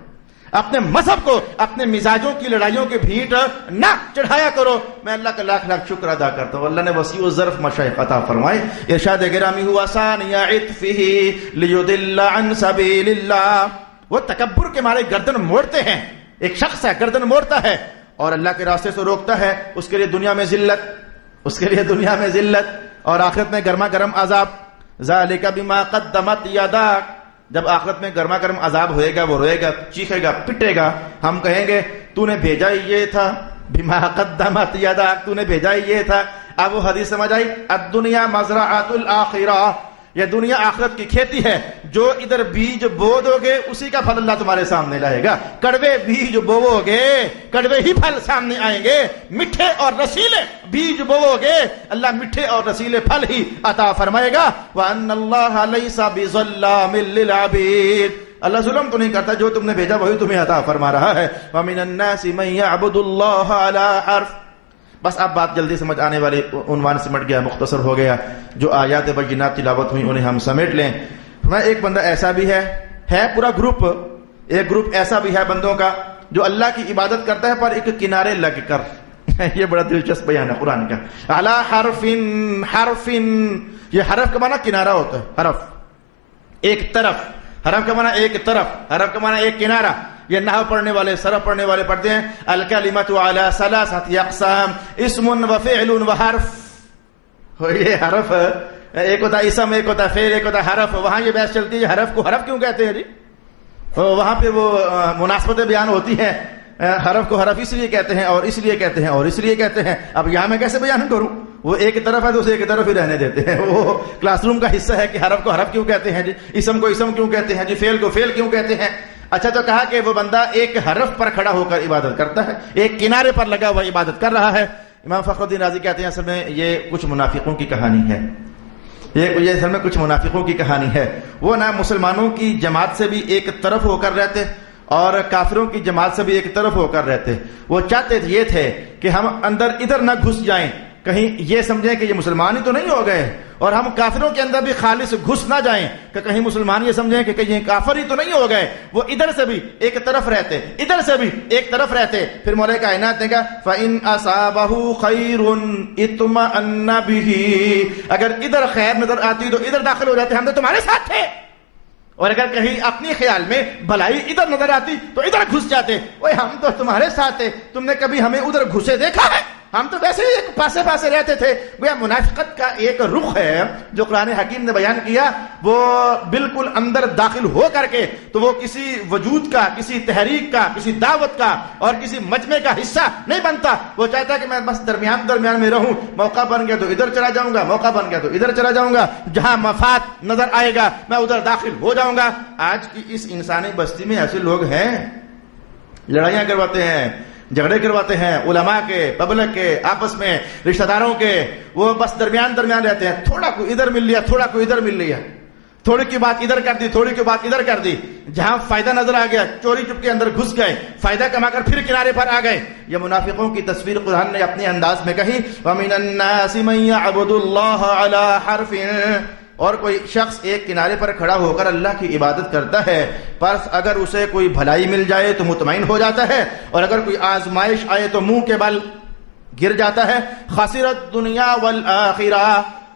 اپنے مذہب کو اپنے مزاجوں کی لڑائیوں کی بھینٹ نہ چڑھایا کرو. میں اللہ کا لاکھ لاکھ شکر ادا کرتا ہوں، اللہ نے وسیع الظرف مشائخ عطا فرمائے. ارشاد گرامی ہوا ثانی عطفہ لیضل عن سبیل اللہ. وہ تکبر کے مارے گردن موڑتے ہیں، ایک شخص ہے گردن موڑتا ہے اور اللہ کے راستے سے روکتا ہے، اس کے لیے دنیا میں ذلت، اس کے لیے دنیا میں ذلت اور آخرت میں گرما گرم عذاب. ذالک بما قدمت یداک. جب آخرت میں گرما گرم عذاب ہوئے گا وہ روئے گا، چیخے گا، پٹے گا. ہم کہیں گے تو نے بھیجا ہی یہ تھا، بما قدمت یداک، تو نے بھیجا ہی یہ تھا. اب وہ حدیث سمجھ آئی، الدنیا مزرعۃ الآخرہ. یہ دنیا آخرت کی کھیتی ہے، جو ادھر بیج بو دو گے اسی کا پھل اللہ تمہارے سامنے لائے گا. کڑوے بیج بوو گے کڑوے ہی پھل سامنے آئیں گے، میٹھے اور رسیلے بیج بوو گے اللہ میٹھے اور رسیلے پھل ہی عطا فرمائے گا. وَأَنَّ اللَّهَ لَيْسَ بِظَلَّامٍ لِّلْعَبِيدِ. اللہ ظلم تو نہیں کرتا، جو تم نے بھیجا وہی تمہیں عطا فرما رہا ہے. وَمِنَ النَّاسِ مَن يَعْبُدُ اللَّهَ عَلَىٰ حَرْفٍ. بس اب بات جلدی سمجھ آنے والے عنوان سمٹ گیا، مختصر ہو گیا. جو آیات بینات تلاوت ہوئی انہیں ہم سمیٹ لیں. میں ایک بندہ ایسا بھی ہے پورا گروپ، ایک گروپ ایسا بھی ہے بندوں کا جو اللہ کی عبادت کرتا ہے پر ایک کنارے لگ کر. یہ بڑا دلچسپ بیان ہے قرآن کا. علی حرف، یہ حرف کا معنی کنارہ ہوتا ہے، حرف ایک طرف، حرف کا معنی ایک طرف، حرف کا معنی ایک کنارہ. یہ نحو پڑھنے والے صرف پڑھنے والے پڑھتے ہیں الکلمۃ علی ثلاثۃ اقسام، اسم و فعل و حرف. یہ حرف ایک ہوتا ہے اسم، ایک ہوتا ہے فعل، ایک ہوتا ہے حرف. وہاں یہ بحث چلتی ہے حرف کو حرف کیوں کہتے ہیں جی، وہاں پہ وہ مناسبتیں بیان ہوتی ہیں. حرف کو حرف اس لیے کہتے ہیں اور اس لیے کہتے ہیں اور اس لیے کہتے ہیں. اب یہاں میں کیسے بیان کروں، وہ ایک طرف ہے تو اسے ایک طرف ہی رہنے دیتے ہیں. وہ کلاس روم کا حصہ ہے کہ حرف کو حرف کیوں کہتے ہیں جی، اسم کو اسم کیوں کہتے ہیں جی، فعل کو فعل کیوں کہتے ہیں. اچھا تو کہا کہ وہ بندہ ایک حرف پر کھڑا ہو کر عبادت کرتا ہے، ایک کنارے پر لگا ہوا عبادت کر رہا ہے. امام فخر الدین رازی کہتے ہیں اصل میں یہ کچھ منافقوں کی کہانی ہے، یہ اصل میں کچھ منافقوں کی کہانی ہے. وہ نہ مسلمانوں کی جماعت سے بھی ایک طرف ہو کر رہتے اور کافروں کی جماعت سے بھی ایک طرف ہو کر رہتے. وہ چاہتے یہ تھے کہ ہم اندر ادھر نہ گھس جائیں، کہیں یہ سمجھیں کہ یہ مسلمان ہی تو نہیں ہو گئے، اور ہم کافروں کے اندر بھی خالص گھس نہ جائیں کہ کہیں مسلمان یہ سمجھیں کہ کہیں کافر ہی تو نہیں ہو گئے. وہ ادھر سے بھی ایک طرف رہتے، ادھر سے بھی ایک طرف رہتے. پھر مولا کائنات نے کہا فَإِنْ أَصَابَهُ خَيْرٌ اطْمَأَنَّ بِهِ. اگر ادھر خیر نظر آتی تو ادھر داخل ہو جاتے، ہم تو تمہارے ساتھ تھے. اور اگر کہیں اپنی خیال میں بھلائی ادھر نظر آتی تو ادھر گھس جاتے. اوے ہم تو تمہارے ساتھ تھے، تم نے کبھی ہمیں ادھر گھسے دیکھا ہے؟ ہم تو ویسے ہی ایک پاسے پاسے رہتے تھے. گویا منافقت کا ایک رخ ہے جو قرآن حکیم نے بیان کیا، وہ بالکل اندر داخل ہو کر کے تو وہ کسی وجود کا، کسی تحریک کا، کسی دعوت کا اور کسی مجمع کا حصہ نہیں بنتا. وہ چاہتا ہے کہ میں بس درمیان میں رہوں، موقع بن گیا تو ادھر چلا جاؤں گا، موقع بن گیا تو ادھر چلا جاؤں گا، جہاں مفاد نظر آئے گا میں ادھر داخل ہو جاؤں گا. آج کی اس انسانی بستی میں ایسے لوگ ہیں، لڑائیاں کرواتے ہیں، جھگڑے کرواتے ہیں، علماء کے، پبلک کے، آپس میں رشتہ داروں کے. وہ بس درمیان رہتے ہیں. تھوڑا کو ادھر مل لیا، تھوڑا کو ادھر مل لیا، تھوڑی کی بات ادھر کر دی، تھوڑی کی بات ادھر کر دی. جہاں فائدہ نظر آ گیا چوری چپ کے اندر گھس گئے، فائدہ کما کر پھر کنارے پر آ گئے. یہ منافقوں کی تصویر قرآن نے اپنے انداز میں کہی وَمِنَ النَّاسِ مَن يَعْبُدُ اللَّهَ عَلَىٰ حَرْفٍ. اور کوئی شخص ایک کنارے پر کھڑا ہو کر اللہ کی عبادت کرتا ہے، پر اگر اسے کوئی بھلائی مل جائے تو مطمئن ہو جاتا ہے، اور اگر کوئی آزمائش آئے تو منہ کے بل گر جاتا ہے. خسرت دنیا والآخرہ.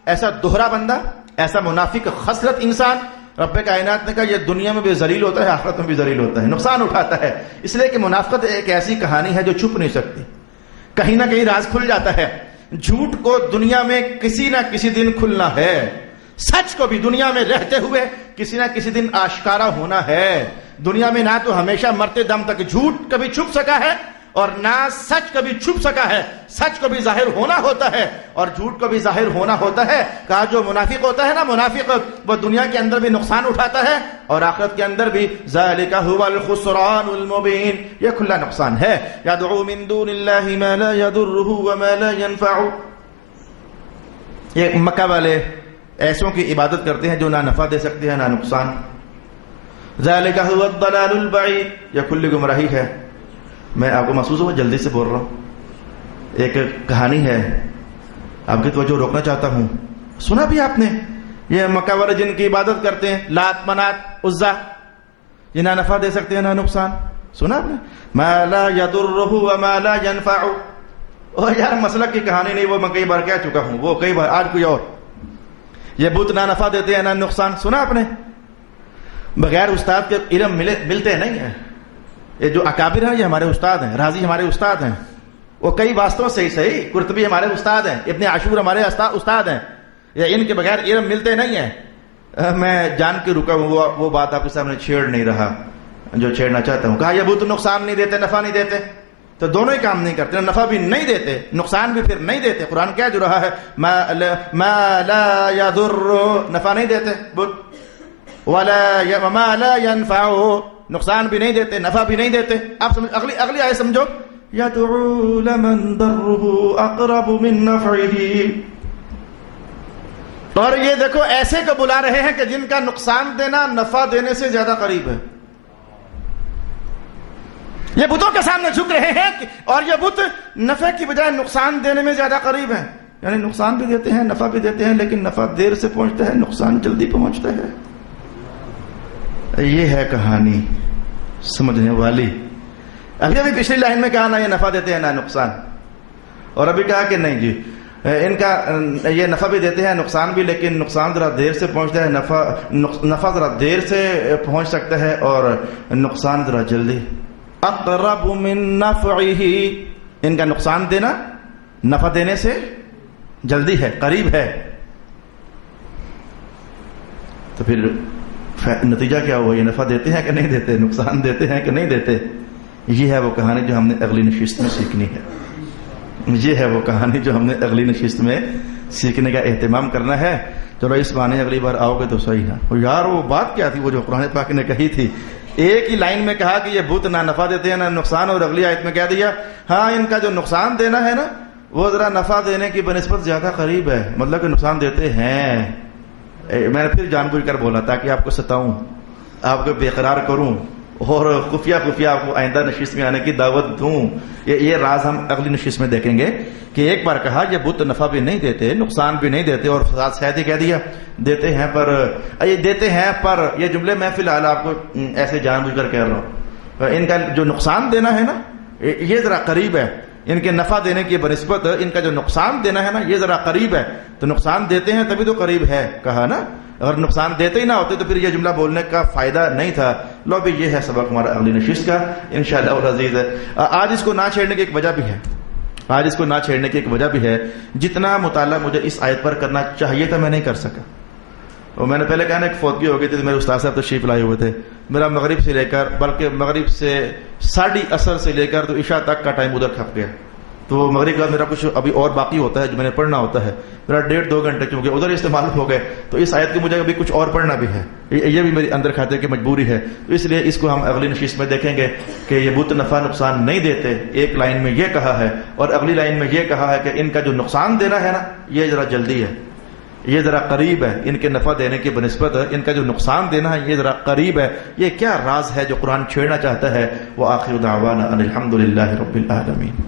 ایسا دوہرا بندہ، ایسا منافق خسرت انسان، رب کائنات نے کہا یہ دنیا میں بھی ذلیل ہوتا ہے، آخرت میں بھی ذلیل ہوتا ہے، نقصان اٹھاتا ہے. اس لیے کہ منافقت ایک ایسی کہانی ہے جو چھپ نہیں سکتی، کہیں نہ کہیں راز کھل جاتا ہے. جھوٹ کو دنیا میں کسی نہ کسی دن کھلنا ہے، سچ کو بھی دنیا میں رہتے ہوئے کسی نہ کسی دن آشکارا ہونا ہے. دنیا میں نہ تو ہمیشہ مرتے دم تک جھوٹ کبھی چھپ سکا ہے، اور نہ سچ کبھی چھپ سکا ہے. سچ کو بھی ظاہر ہونا ہوتا ہے اور جھوٹ کو بھی ظاہر ہونا ہوتا ہے. کہا جو منافق ہوتا ہے نا، منافق وہ دنیا کے اندر بھی نقصان اٹھاتا ہے اور آخرت کے اندر بھی. ذالک هو الخسران المبین، یہ کھلا نقصان ہے. یدعو من دون اللہ ما لا یضرہ وما لا ینفعہ. یہ مکہ والے ایسوں کی عبادت کرتے ہیں جو نہ نفع دے سکتے ہیں نہ نقصان. ذالک هو الضلال البعید، یہ کھلی گمراہی ہے. میں آپ کو محسوس ہوا جلدی سے بول رہا ہوں. ایک کہانی ہے، آپ کی توجہ روکنا چاہتا ہوں. سنا بھی آپ نے یہ مکہ والے جن کی عبادت کرتے ہیں، لات منات عزا، یہ نہ نفع دے سکتے ہیں نہ نقصان. سنا آپ نے؟ ما لا یضرہ وما لا ینفع. اور یار مسلک کی کہانی نہیں، وہ میں کئی بار کہہ چکا ہوں، وہ کئی بار. آج کوئی اور یہ بت نہ نفع دیتے ہیں نہ نقصان. سنا آپ نے؟ بغیر استاد کے علم ملتے نہیں ہیں. یہ جو اکابر ہیں یہ ہمارے استاد ہیں، رازی ہمارے استاد ہیں، وہ کئی واسطوں سے ہی صحیح. قرطبی ہمارے استاد ہیں، ابن عاشور ہمارے استاد ہیں. یہ ان کے بغیر علم ملتے نہیں ہیں. میں جان کے رکا ہوں، وہ بات آپ کے سامنے چھیڑ نہیں رہا جو چھیڑنا چاہتا ہوں. کہا یہ بت نقصان نہیں دیتے نفع نہیں دیتے، تو دونوں ہی کام نہیں کرتے. نفع بھی نہیں دیتے، نقصان بھی پھر نہیں دیتے. قرآن کیا جو رہا ہے، ما لا یضر، نفع نہیں دیتے بت، وما لا ينفع، نقصان بھی نہیں دیتے نفع بھی نہیں دیتے. آپ سمجھ اگلی آیت سمجھو. يدعو لمن ضره اقرب من نفعه. اور یہ دیکھو ایسے کو بلا رہے ہیں کہ جن کا نقصان دینا نفع دینے سے زیادہ قریب ہے. یہ بتوں کے سامنے جھک رہے ہیں اور یہ بت نفع کی بجائے نقصان دینے میں زیادہ قریب ہیں. یعنی نقصان بھی دیتے ہیں نفع بھی دیتے ہیں، لیکن نفع دیر سے پہنچتا ہے، نقصان جلدی پہنچتا ہے. یہ ہے کہانی سمجھنے والی. ابھی پچھلی لائن میں کہا نہ یہ نفع دیتے ہیں نہ نقصان، اور ابھی کہا کہ نہیں جی ان کا یہ نفع بھی دیتے ہیں نقصان بھی، لیکن نقصان ذرا دیر سے پہنچتا ہے، نفع ذرا دیر سے پہنچ سکتا ہے اور نقصان ذرا جلدی. اقرب من نفعہ، ان کا نقصان دینا نفع دینے سے جلدی ہے، قریب ہے. تو پھر نتیجہ کیا ہوا؟ یہ نفع دیتے ہیں کہ نہیں دیتے، نقصان دیتے ہیں کہ نہیں دیتے. یہ ہے وہ کہانی جو ہم نے اگلی نشست میں سیکھنی ہے. یہ ہے وہ کہانی جو ہم نے اگلی نشست میں سیکھنے کا اہتمام کرنا ہے. چلو اس بہانے اگلی بار آؤ گے تو صحیح ہے. یار وہ بات کیا تھی وہ جو قرآن پاک نے کہی تھی؟ ایک ہی لائن میں کہا کہ یہ بت نہ نفع دیتے ہیں نہ نقصان، اور اگلی آیت میں کہہ دیا ہاں ان کا جو نقصان دینا ہے نا وہ ذرا نفع دینے کی بنسبت زیادہ قریب ہے. مطلب کہ نقصان دیتے ہیں. میں نے پھر جان بوجھ کر بولا تاکہ آپ کو ستاؤں، آپ کو بے قرار کروں اور خفیہ آپ کو آئندہ نشست میں آنے کی دعوت دوں. یہ راز ہم اگلی نشست میں دیکھیں گے کہ ایک بار کہا یہ بت نفع بھی نہیں دیتے نقصان بھی نہیں دیتے، اور فساد شاید ہی کہہ دیا دیتے ہیں پر. یہ دیتے ہیں پر یہ جملے میں فی الحال آپ کو ایسے جان بوجھ کر کہہ رہا ہوں. ان کا جو نقصان دینا ہے نا یہ ذرا قریب ہے، ان کے نفع دینے کی بنسبت ان کا جو نقصان دینا ہے نا یہ ذرا قریب ہے. تو نقصان دیتے ہیں تبھی تو قریب ہے کہا نا. اگر نقصان دیتے ہی نہ ہوتے تو پھر یہ جملہ بولنے کا فائدہ نہیں تھا. لو بھی یہ ہے سبق ہمارا اگلی نشست کا انشاءاللہ العزیز. آج اس کو نہ چھیڑنے کی ایک وجہ بھی ہے، آج اس کو نہ چھیڑنے کی ایک وجہ بھی ہے. جتنا مطالعہ مجھے اس آیت پر کرنا چاہیے تھا میں نہیں کر سکا. اور میں نے پہلے کہا نا ایک فوتگی ہو گئی تھی تو میرے استاد صاحب تشریف لائے ہوئے تھے. میرا مغرب سے لے کر بلکہ مغرب سے 3:30 سے لے کر تو عشاء تک کا ٹائم ادھر کھپ گیا. تو مغرب کا میرا کچھ ابھی اور باقی ہوتا ہے جو میں نے پڑھنا ہوتا ہے. میرا 1.5-2 گھنٹے چونکہ ادھر استعمال ہو گئے تو اس آیت کی مجھے ابھی کچھ اور پڑھنا بھی ہے. یہ بھی میری اندر کھاتے کی مجبوری ہے. تو اس لیے اس کو ہم اگلی نشست میں دیکھیں گے کہ یہ بت نفع نقصان نہیں دیتے. ایک لائن میں یہ کہا ہے اور اگلی لائن میں یہ کہا ہے کہ ان کا جو نقصان دینا ہے نا یہ ذرا جلدی ہے، یہ ذرا قریب ہے. ان کے نفع دینے کی بنسبت ان کا جو نقصان دینا ہے یہ ذرا قریب ہے. یہ کیا راز ہے جو قرآن چھیڑنا چاہتا ہے؟ وآخر دعوانا ان الحمد للہ رب العالمین.